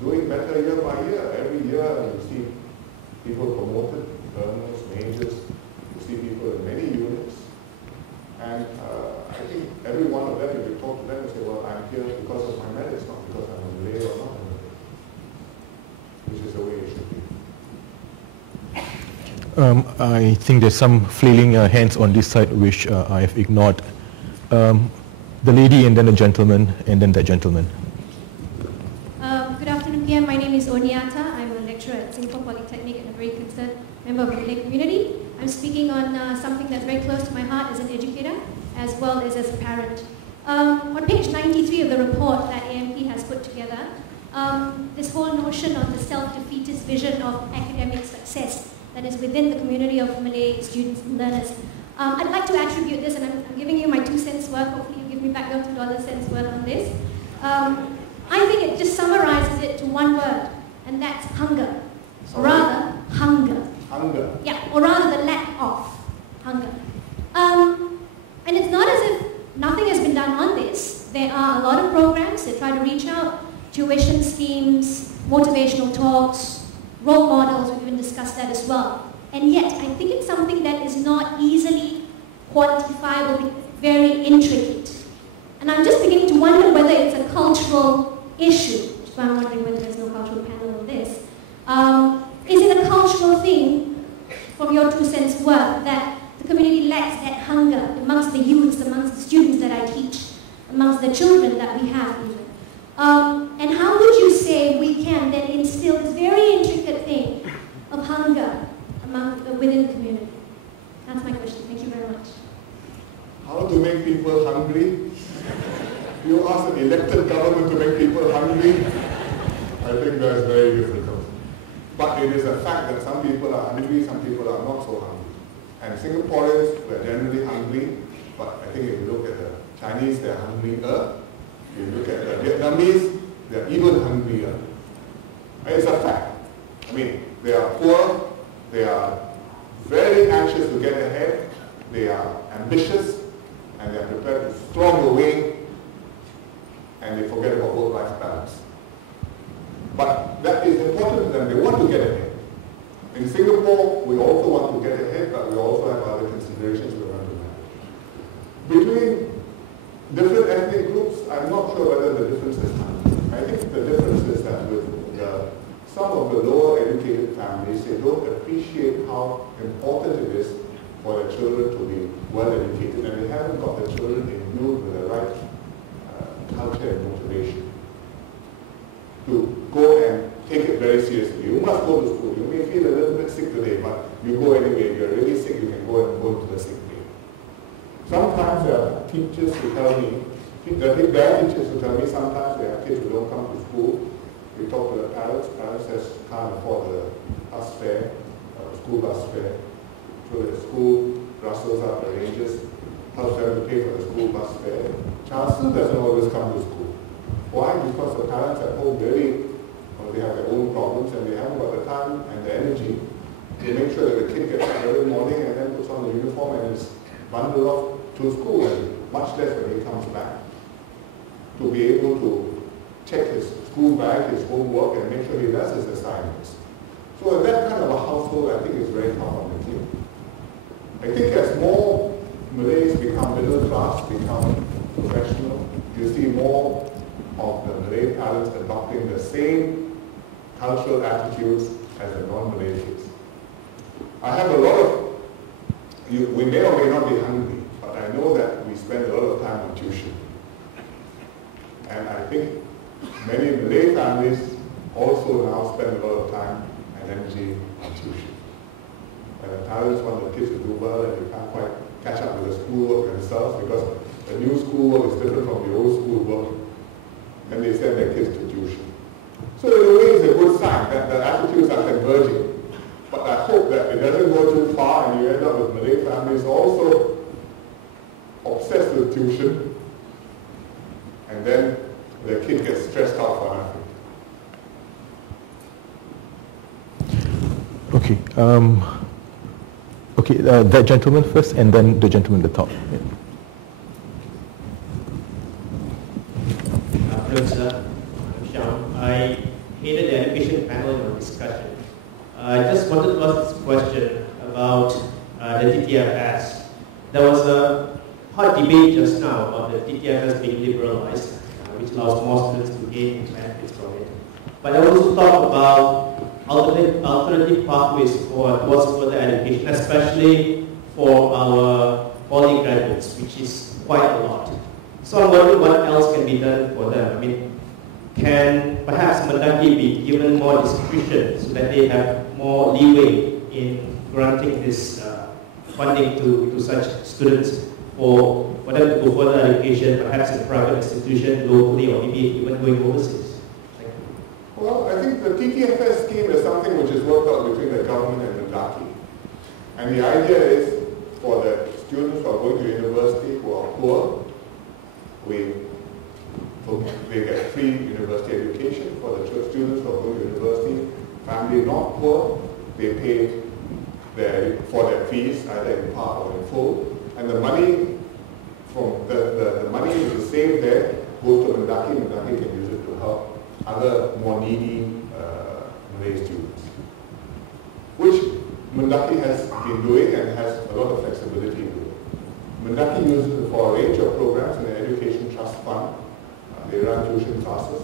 doing better year by year. Every year you see people promoted, colonels, majors, you see people in many units. And I think every one of them, if you talk to them and say, well, I'm here because of my merits, not because I'm a Malay or not a Malay. Which is the way it should be. I think there's some flailing hands on this side which I have ignored. The lady and then the gentleman and then that gentleman. Good afternoon, PM. My name is Oniata. I'm a lecturer at Singapore Polytechnic and a very concerned member of the Malay community. I'm speaking on something that's very close to my heart as an educator as well as a parent. On page 93 of the report that AMP has put together, this whole notion of the self-defeatist vision of academic success that is within the community of Malay students and learners. I'd like to attribute this, and I'm giving you my 2 cents worth. Hopefully you give me back your $2 worth on this. I think it just summarizes it to one word, and that's hunger. Or rather, hunger. Hunger. Yeah, or rather the lack of hunger. And it's not as if nothing has been done on this. There are a lot of programs that try to reach out, tuition schemes, motivational talks, role models, we've even discussed that as well. And yet, I think it's something that is not easily quantifiable, very intricate. And I'm just beginning to wonder whether it's a cultural issue, which is why I'm wondering whether there's no cultural panel on this. Is it a cultural thing, from your 2 cents worth, that the community lacks that hunger amongst the youths, amongst the students that I teach, amongst the children that we have even? And how would you say we can then instill this very intricate thing of hunger within the community? That's my question. Thank you very much. How to make people hungry? You ask an elected government to make people hungry? I think that's very difficult. But it is a fact that some people are hungry, some people are not so hungry. And Singaporeans were generally hungry, but I think if you look at the Chinese, they're hungrier. If you look at the Vietnamese, they're even hungrier. It's a fact. I mean, they are poor, they are very anxious to get ahead, they are ambitious, and they are prepared to storm away, and they forget about work-life balance. But that is important to them. They want to get ahead. In Singapore, we also want to get ahead, but we also have other considerations we want to manage. Between different ethnic groups, I'm not sure whether the difference is high. I think the difference is that with some of the lower educated families, they don't appreciate how important it is for their children to be well educated, and they haven't got the children imbued with the right culture and motivation to go and take it very seriously. You must go to school. You may feel a little bit sick today, but you go anyway. If you're really sick, you can go and go to the sick bay. Sometimes there are teachers who tell me, there are teachers who tell me sometimes there are kids who don't come to school. We talk to the parents can't afford the bus fare, school bus fare. So the school rustles up, arranges, helps them to pay for the school bus fare. Child still doesn't always come to school. Why? Because the parents at home they have their own problems and they haven't got the time and the energy to make sure that the kid gets up every morning and then puts on the uniform and is bundled off to school, and much less when he comes back, to be able to check his school bag, his homework, and make sure he does his assignments. So in that kind of a household, I think it's very tough on the kid. I think as more Malays become middle class, become professional, you see more of the Malay parents adopting the same cultural attitudes as the non-Malay kids. I have a lot of, we may or may not be hungry, but I know that we spend a lot of time on tuition. And I think many Malay families also now spend a lot of time and energy on tuition. And the parents want the kids to do well and they can't quite catch up with the schoolwork themselves because the new schoolwork is different from the old schoolwork, and they send their kids to tuition. So in a way it's a good sign that the attitudes are converging. But I hope that it doesn't go too far and you end up with Malay families also obsessed with tuition, and then the kid gets stressed out for nothing. Okay. That gentleman first, and then the gentleman at the top. Yeah. Hello, sir. I'm Hsien. I headed the education panel in our discussion. I just wanted to ask this question about the TTFS. There was a hot debate just now about the TTFS being liberalized, which allows more students to gain benefits from it. But I also talk about alternative pathways towards further education, especially for our poly graduates, which is quite a lot. So I'm wondering what else can be done for them. I mean, can perhaps Mendaki be given more discretion so that they have more leeway in granting this funding to such students for them to go further education, perhaps in a private institution locally or maybe even going overseas? Thank you. Well, I think the TTFS scheme is something which is worked out between the government and Mendaki. And the idea is for the students who are going to university who are poor, they get free university education. For the students who are going to university, family not poor, they pay for their fees either in part or in full. And the money from the money which is saved there goes to Mendaki. Mendaki can use it to help other more needy Malay students, which Mendaki has been doing and has a lot of flexibility in doing. Mendaki uses it for a range of programs in the Education Trust Fund. They run tuition classes.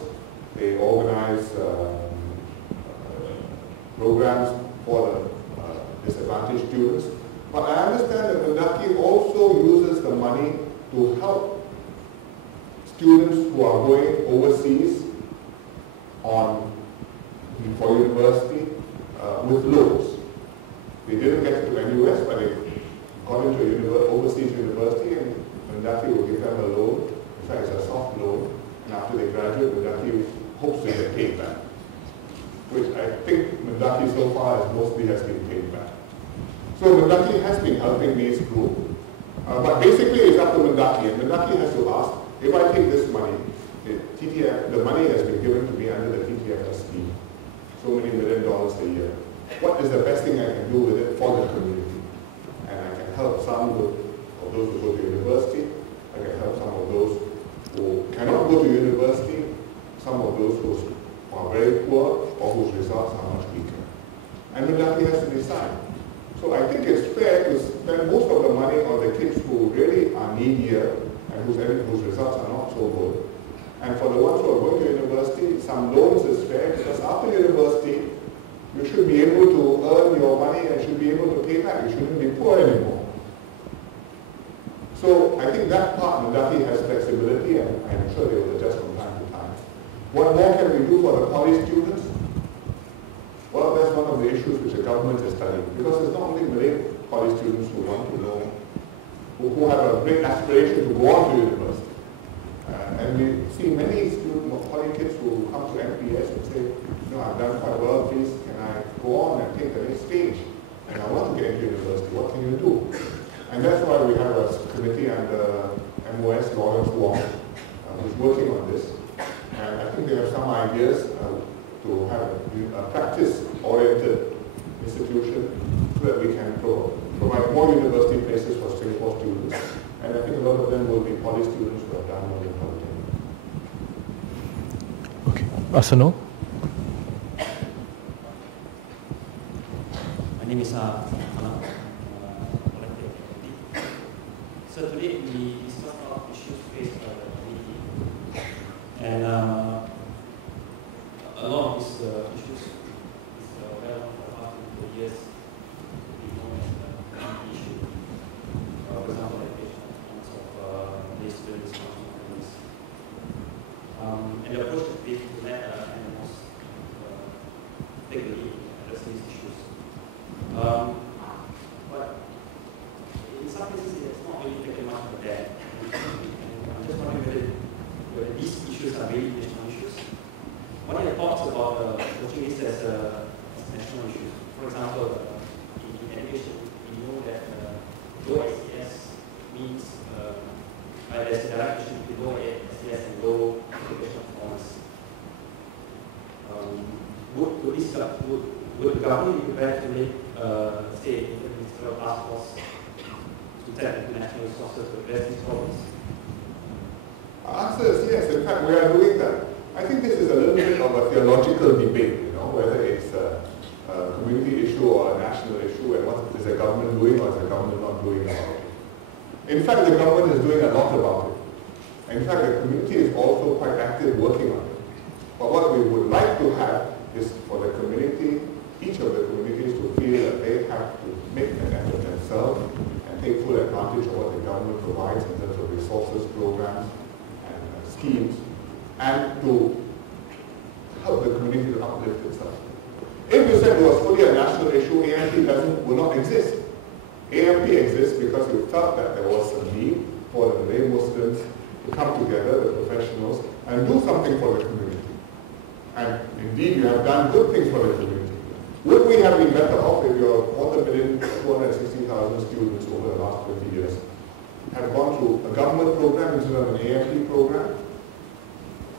They organize programs for the disadvantaged students. But I understand that Mendaki also uses the money to help students who are going overseas for university with loans. They didn't get to NUS, but they got into an overseas university, and Mendaki will give them a loan. In fact, it's a soft loan. And after they graduate, Mendaki hopes to get paid back, which I think Mendaki so far mostly has been paid back. So Mendaki has been helping these groups. But basically it's up to Mendaki, and Mendaki has to ask, if I take this money, the money has been given to me under the TTFS scheme, so many $1 million a year. What is the best thing I can do with it for the community? And I can help some of those who go to university, I can help some of those who cannot go to university, some of those who are very poor or whose results are much weaker. And Mendaki has to decide. So I think it's fair to spend most of the money on the kids who really are needier and whose results are not so good. And for the ones who are going to university, some loans is fair because after university, you should be able to earn your money and should be able to pay back. You shouldn't be poor anymore. So I think that part, Mendaki has flexibility, and I'm sure they will adjust from time to time. What more can we do for the poly students? Well, that's one of the issues which the government is studying, because it's not only Malay poly students who want to know, who have a great aspiration to go on to university. And we see many students, poly kids who come to MPS and say, I've done quite well, please can I go on and take the next stage? And I want to get into university, what can you do? And that's why we have a committee under MOS, Lawrence Wong, who's working on this. And I think they have some ideas to have a practice-oriented institution so that we can provide more university places for Singapore students. And I think a lot of them will be poly students who have done well in Polytechnic. Okay. Asano? name is Alam, So today we discussed a lot of issues faced by the community, and a lot of these issues is well known for the past 2 years to be known as the community issue. For example, education of these students, and the approach has been to let animals take the lead in addressing these issues. But in some cases, it's not really taken much of that. I'm just wondering whether these issues are really national issues. What are your thoughts about approaching this as national issues? For example, in education, we know that low SES means there's a direct relation between low SES and low educational performance. Would the government be prepared to make, say, interministerial task force to tap into national resources to address these problems? Our answer is yes. In fact, we are doing that. I think this is a little bit of a theological debate, whether it's a community issue or a national issue, and what is the government doing or is the government not doing about it. In fact, the government is doing a lot about it. In fact, the community is also quite active working on it. But what we would like to have is for the community, each of the communities to feel that they have to make an effort themselves and take full advantage of what the government provides in terms of resources, programs, and schemes, and to help the community to uplift itself. If we said it was fully a national issue, AMP will not exist. AMP exists because we felt that there was a need for the Malay Muslims to come together, the professionals, and do something for the community. And indeed, you have done good things for the community. Would we have been better off if your 260,000 students over the last 20 years had gone through a government program instead of an AMP program?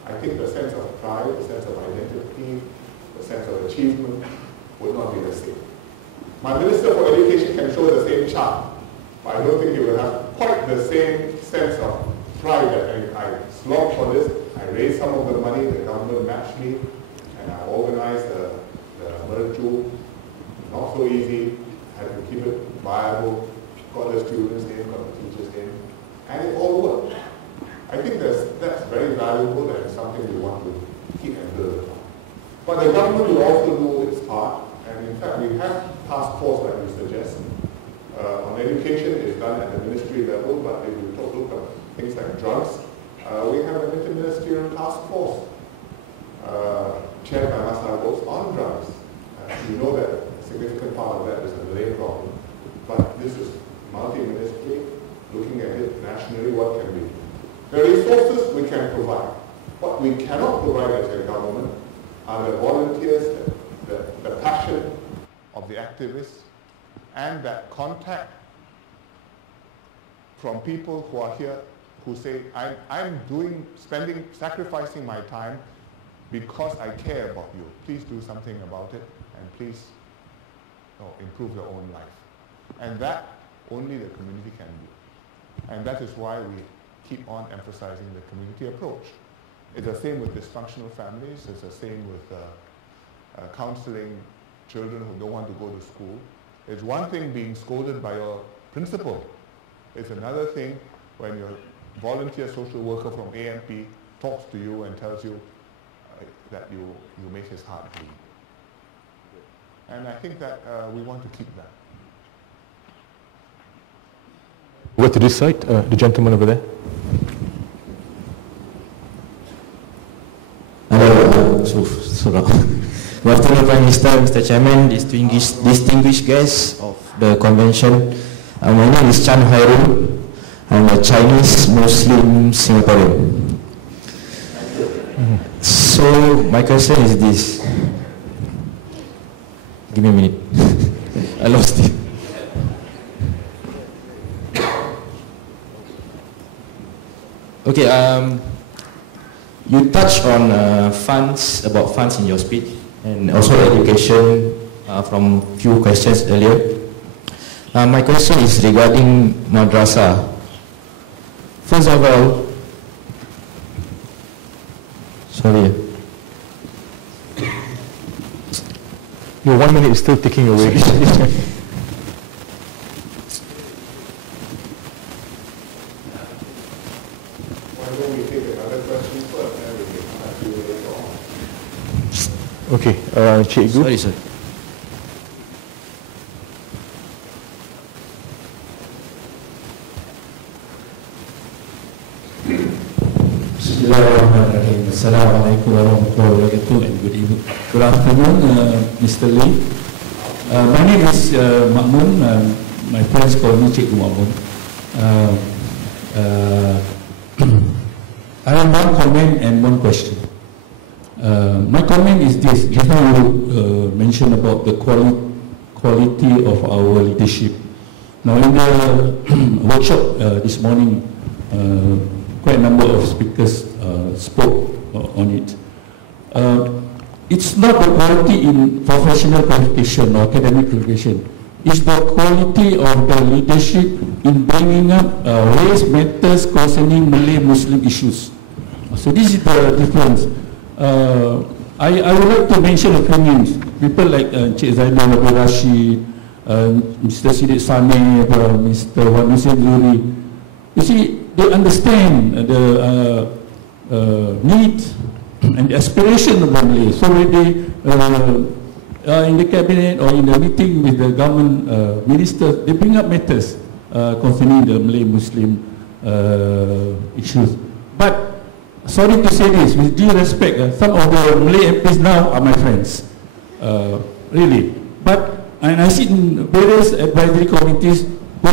I think the sense of pride, the sense of identity, the sense of achievement would not be the same. My Minister for Education can show the same chart, but I don't think he will have quite the same sense of pride that I slogged for this, I raised some of the money, the government matched me, and I organized the virtual, not so easy, had to keep it viable, got the students in, got the teachers in, and it all worked. I think that's very valuable and something we want to keep and build upon. But the government will also do its part, and in fact we have task force like you suggest. On education it's done at the ministry level, but if you look at things like drugs, we have an interministerial task force chaired by Masagos on drugs. You know that a significant part of that is the Malay problem, but this is multi-ministry, looking at it nationally, what can we do? The resources we can provide. What we cannot provide as a government are the volunteers, the passion of the activists, and that contact from people who are here who say, I'm sacrificing my time because I care about you. Please do something about it, and please improve your own life. And that only the community can do. And that is why we keep on emphasizing the community approach. It's the same with dysfunctional families, it's the same with counseling children who don't want to go to school. It's one thing being scolded by your principal. It's another thing when your volunteer social worker from AMP talks to you and tells you that you make his heart bleed. And I think that we want to keep that. Over to this side, the gentleman over there. Hello, good afternoon, Prime Minister, Mr. Chairman, distinguished guests of the convention. My name is Chan Hairul. I'm a Chinese Muslim Singaporean. So my question is this. Give me a minute. I lost it. Okay, you touched on funds in your speech, and also education from few questions earlier. My question is regarding madrasah. First of all, Your 1 minute is still ticking away. Okay, Cikgu. Sorry, sir. Bismillahirrahmanirrahim. Assalamualaikum warahmatullahi wabarakatuh and good afternoon, Mr. Lee. My name is Makmun. My friends call me Cikgu Makmun. I have one comment and one question. My comment is this: just now you mentioned about the quality of our leadership. Now in the workshop this morning, quite a number of speakers spoke on it. It's not the quality in professional qualification or academic qualification. It's the quality of the leadership in bringing up race matters concerning Malay-Muslim issues. So this is the difference. I would like to mention a few names. People like Cik Zainal Abdul Rashid, Mr. Siddiq Saneh, Mr. Wan Hussein Zuri. You see, they understand the need and the aspiration of Malay. So when they in the cabinet or in the meeting with the government ministers, they bring up matters concerning the Malay-Muslim issues. But sorry to say this, with due respect, some of the Malay MPs now are my friends, really. But and I sit in various advisory committees who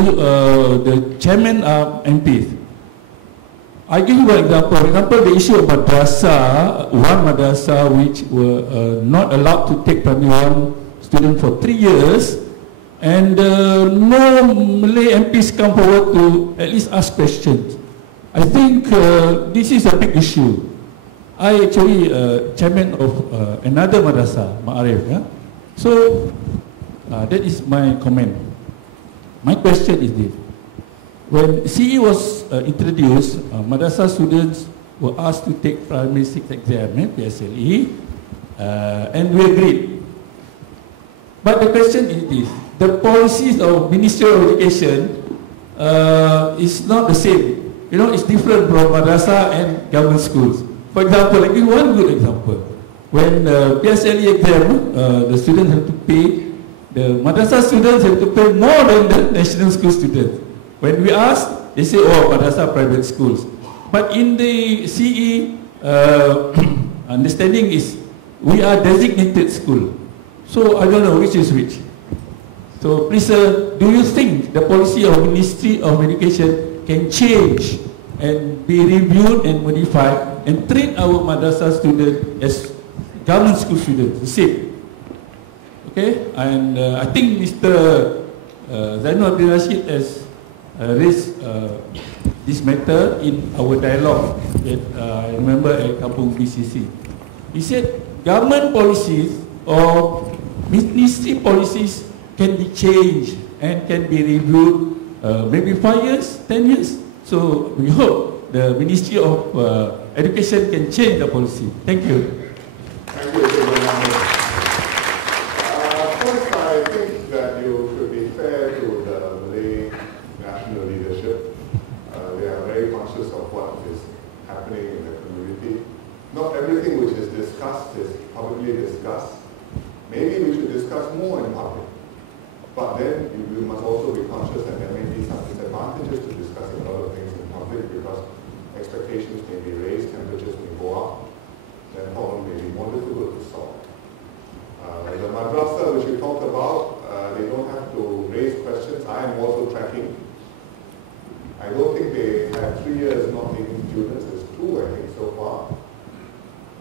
the chairman are MPs. I give you an example. For example, the issue of madrasah, one madrasah which were not allowed to take primary one student for 3 years, and no Malay MPs come forward to at least ask questions. I think this is a big issue. I actually chairman of another madrasah, Ma'arif. Yeah? So that is my comment. My question is this. When CE was introduced, madrasah students were asked to take primary 6 exam, PSLE, and we agreed. But the question is this, the policies of Ministry of Education is not the same. You know, it's different from madrasah and government schools. For example, I'll give you one good example. When PSLE exam, the students have to pay, the madrasah students have to pay more than the national school students. When we ask, they say, oh, madrasah private schools. But in the CE, understanding is, we are designated school. So I don't know which is which. So please, do you think the policy of Ministry of Education can change and be reviewed and modified and treat our madrasah students as government school students, the same? Okay, and I think Mr. Zainal Abdul Rashid has raised this matter in our dialogue that I remember at Kampung BCC. He said government policies or ministry policies can be changed and can be reviewed maybe 5 years, 10 years. So we hope the Ministry of Education can change the policy. Thank you. Thank you. First, I think that you should be fair to the Malay national leadership. They are very conscious of what is happening in the community. Not everything which is discussed is publicly discussed. Maybe we should discuss more in public. But then we must also be conscious that there may be some disadvantages to discussing a lot of things in public because expectations may be raised, temperatures may go up, then problem may be more difficult to solve. The madrasa which we talked about, they don't have to raise questions. I am also tracking. I don't think they had 3 years not taking students. It's 2, I think, so far.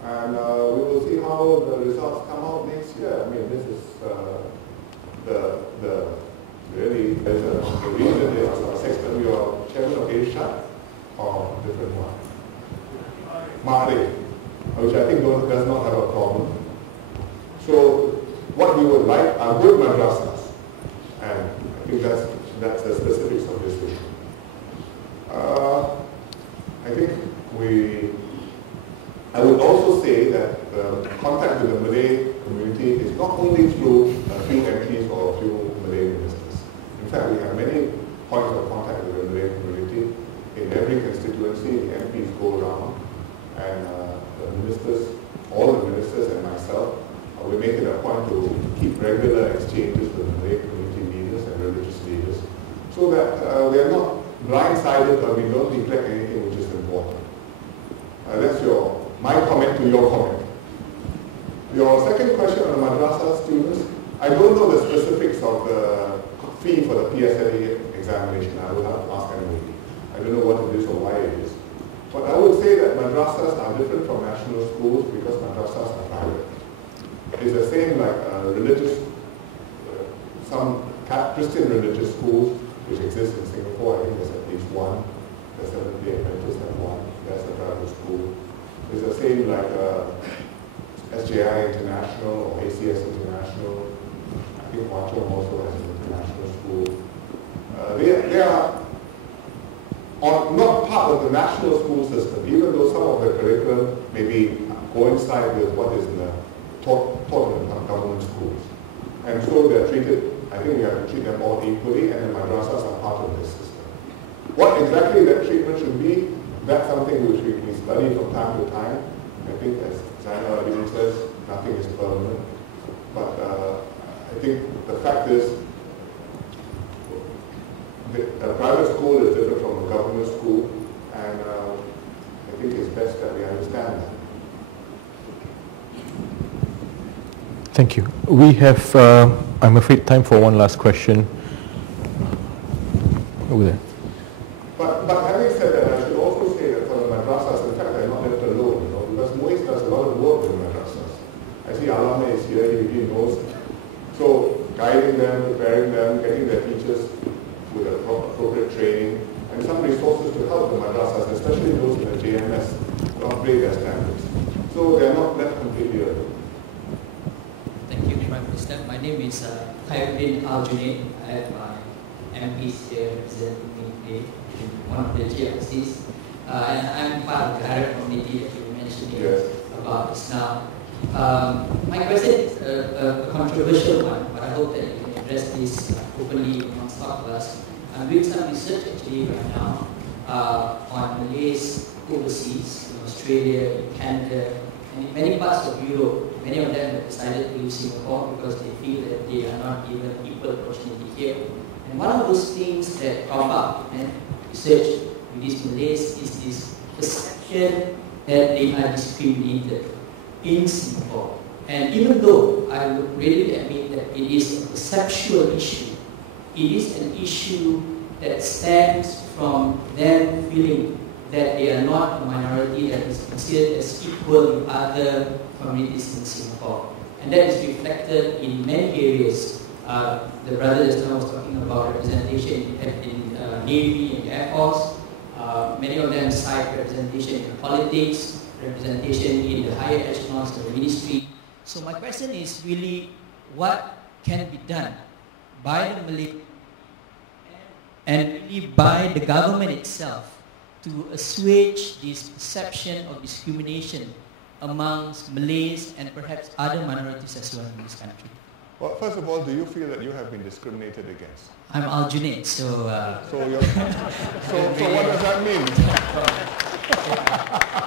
And we will see how the results come out next year. I mean, this is really, the reason is Sexton, you are chairman of Asia or different one? Malay, which I think does not have a problem. So what we would like are good madrasas, and I think that's the specifics of this issue. I think I would also say that contact with the Malay community is not only through we make it a point to keep regular exchanges with Malay community leaders and religious leaders so that we are not blindsided or we don't neglect anything which is important. That's my comment to your comment. Your second question on the madrasa students, I don't know the specifics of the fee for the PSLE examination. I will have to ask anybody. I don't know what it is or why it is. But I would say that madrasas are different from national schools because madrasas are private. It's the same like religious, some Christian religious schools which exist in Singapore. I think there's at least one. The Seventh-day Adventists have one. That's a private school. It's the same like SJI International or ACS International. I think Hwa Chong also has an international school. They are not part of the national school system, even though some of the curriculum maybe coincide with what is taught in government schools. And so they're treated, I think we have to treat them all equally, and the madrasas are part of this system. What exactly that treatment should be, that's something which we study from time to time. I think as Zainal even says, nothing is permanent. But I think the fact is, a private school is different from a government school, and I think it's best that we understand that. Thank you. We have, I'm afraid, time for one last question. Over there. But having said that, I should also say that for the madrasas, in fact, they're not left alone, because Moise does a lot of work in madrasas. I see Alama is here, he knows. So guiding them, preparing them, getting their teachers with appropriate training, and some resources to help the madrasas, especially those in the JMS, to upgrade their standards. So they're not left completely alone. Thank you, Prime Minister. My name is Khairuddin Al-Junaid. I have my MPs here representing me today in one of the GLCs. And I'm part of the higher committee that you mentioned here about this now. My question is a controversial one, but I hope that you can address this openly amongst all of us. I'm doing some research actually right now on Malays overseas, in Australia, in Canada, and in many parts of Europe. Many of them have decided to leave Singapore because they feel that they are not given equal opportunity here. And one of those things that crop up and research with these Malays is this perception that they are discriminated in Singapore. And even though I would really admit that it is a perceptual issue, it is an issue that stems from them feeling that they are not a minority that is considered as equal with other communities in Singapore. And that is reflected in many areas. The brother just now was talking about representation in Navy and Air Force. Many of them cite representation in politics, representation in the higher echelons of the ministry. So my question is really, what can be done by the Malay and really by the government itself to assuage this perception of discrimination amongst Malays and perhaps other minorities as well in this country? Well, first of all, do you feel that you have been discriminated against? I'm Al-Junaid, so... So what does that mean?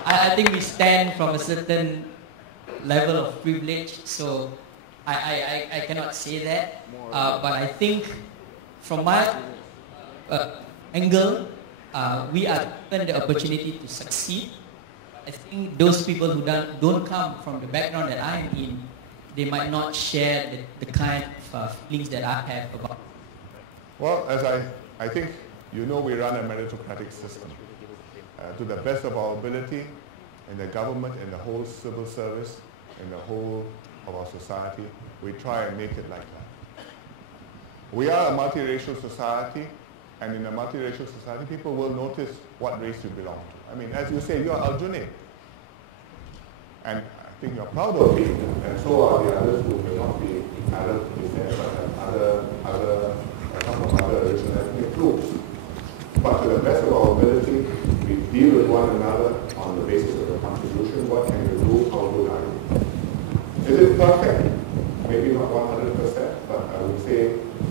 I think we stand from a certain level of privilege, so I cannot say that. But I think from my angle, we are given the opportunity to succeed. I think those people who don't come from the background that I am in, they might not share the kind of feelings that I have about. Well, as I think you know, we run a meritocratic system. To the best of our ability, in the government, in the whole civil service, in the whole of our society, we try and make it like that. We are a multiracial society, and in a multiracial society, people will notice what race you belong to. I mean, as you say, you are Al-Junaid. And I think you're proud of being that, and so are the others who may not be Arab descent, but come from other original ethnic groups. But to the best of our ability, we deal with one another on the basis of the contribution. What can you do? How good are you? Is it perfect? Maybe not 100%, but I would say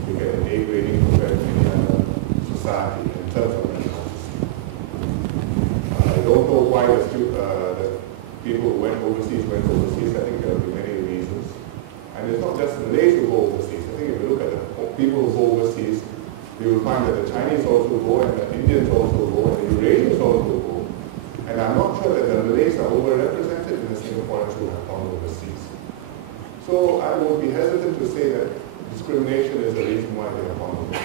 we get an A grading compared to any other society in terms of democracy. I don't know why the people who went overseas. I think there will be many reasons. So I would be hesitant to say that discrimination is the reason why they are vulnerable.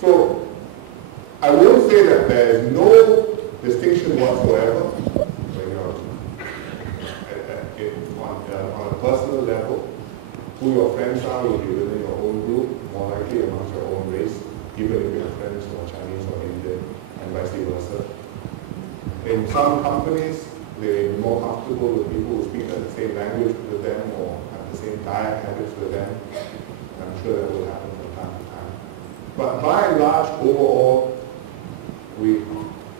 So I will say that there is no distinction whatsoever when you're on a personal level. Who your friends are will be within your own group, more likely amongst your own race, even if you have friends who are Chinese or Indian, and vice versa. In some companies, they're more comfortable with people who speak the same language with them or have the same diet habits with them. And I'm sure that will happen from time to time. But by and large, overall, we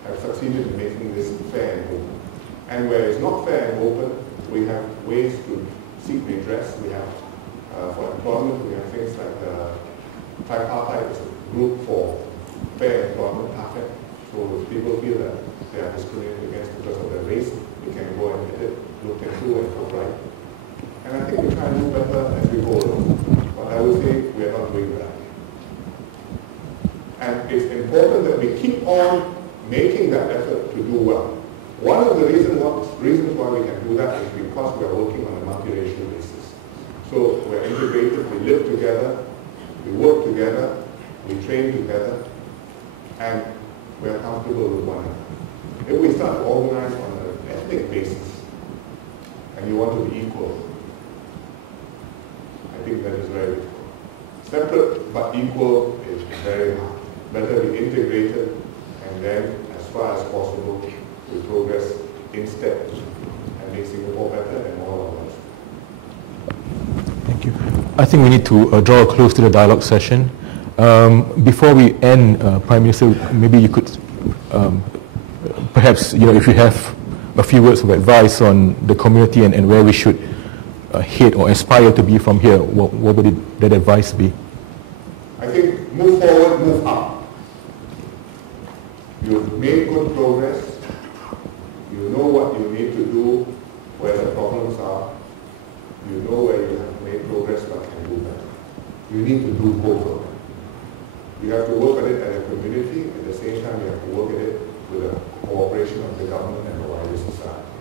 have succeeded in making this fair and open. And where it's not fair and open, we have ways to seek redress. We have, for employment, we have things like the tripartite group for fair employment, TAFET. So if people feel that they are discriminated against because of their race, we can go and get it looked into and put right. And I think we try and do better as we go along. But I would say we are not doing that. And it's important that we keep on making that effort to do well. One of the reasons why we can do that is because we are working on a multiracial basis. So we're integrated, we live together, we work together, we train together, and we're comfortable with one another. If we start to organize on an ethnic basis, and you want to be equal, I think that is very difficult. Separate but equal is very hard. Better be integrated, and then, as far as possible, we progress in step and make Singapore better and all of us. Thank you. I think we need to draw a close to the dialogue session. Before we end, Prime Minister, maybe you could perhaps, if you have a few words of advice on the community and where we should head or aspire to be from here, what would that advice be? I think move forward, move up. You've made good progress. You know what you need to do, where the problems are. You know where you have made progress but can do better. You need to do both of them. You have to work at it as a community. At the same time, you have to work at it with the cooperation of the government and the wider society.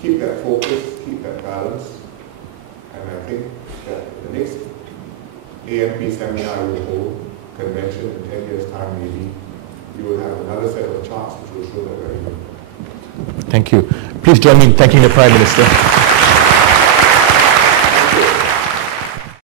Keep that focus, keep that balance, and I think that the next AMP seminar you will hold, convention in 10 years' time maybe, you will have another set of charts which will show that we're doing. Thank you. Please join me in thanking the Prime Minister.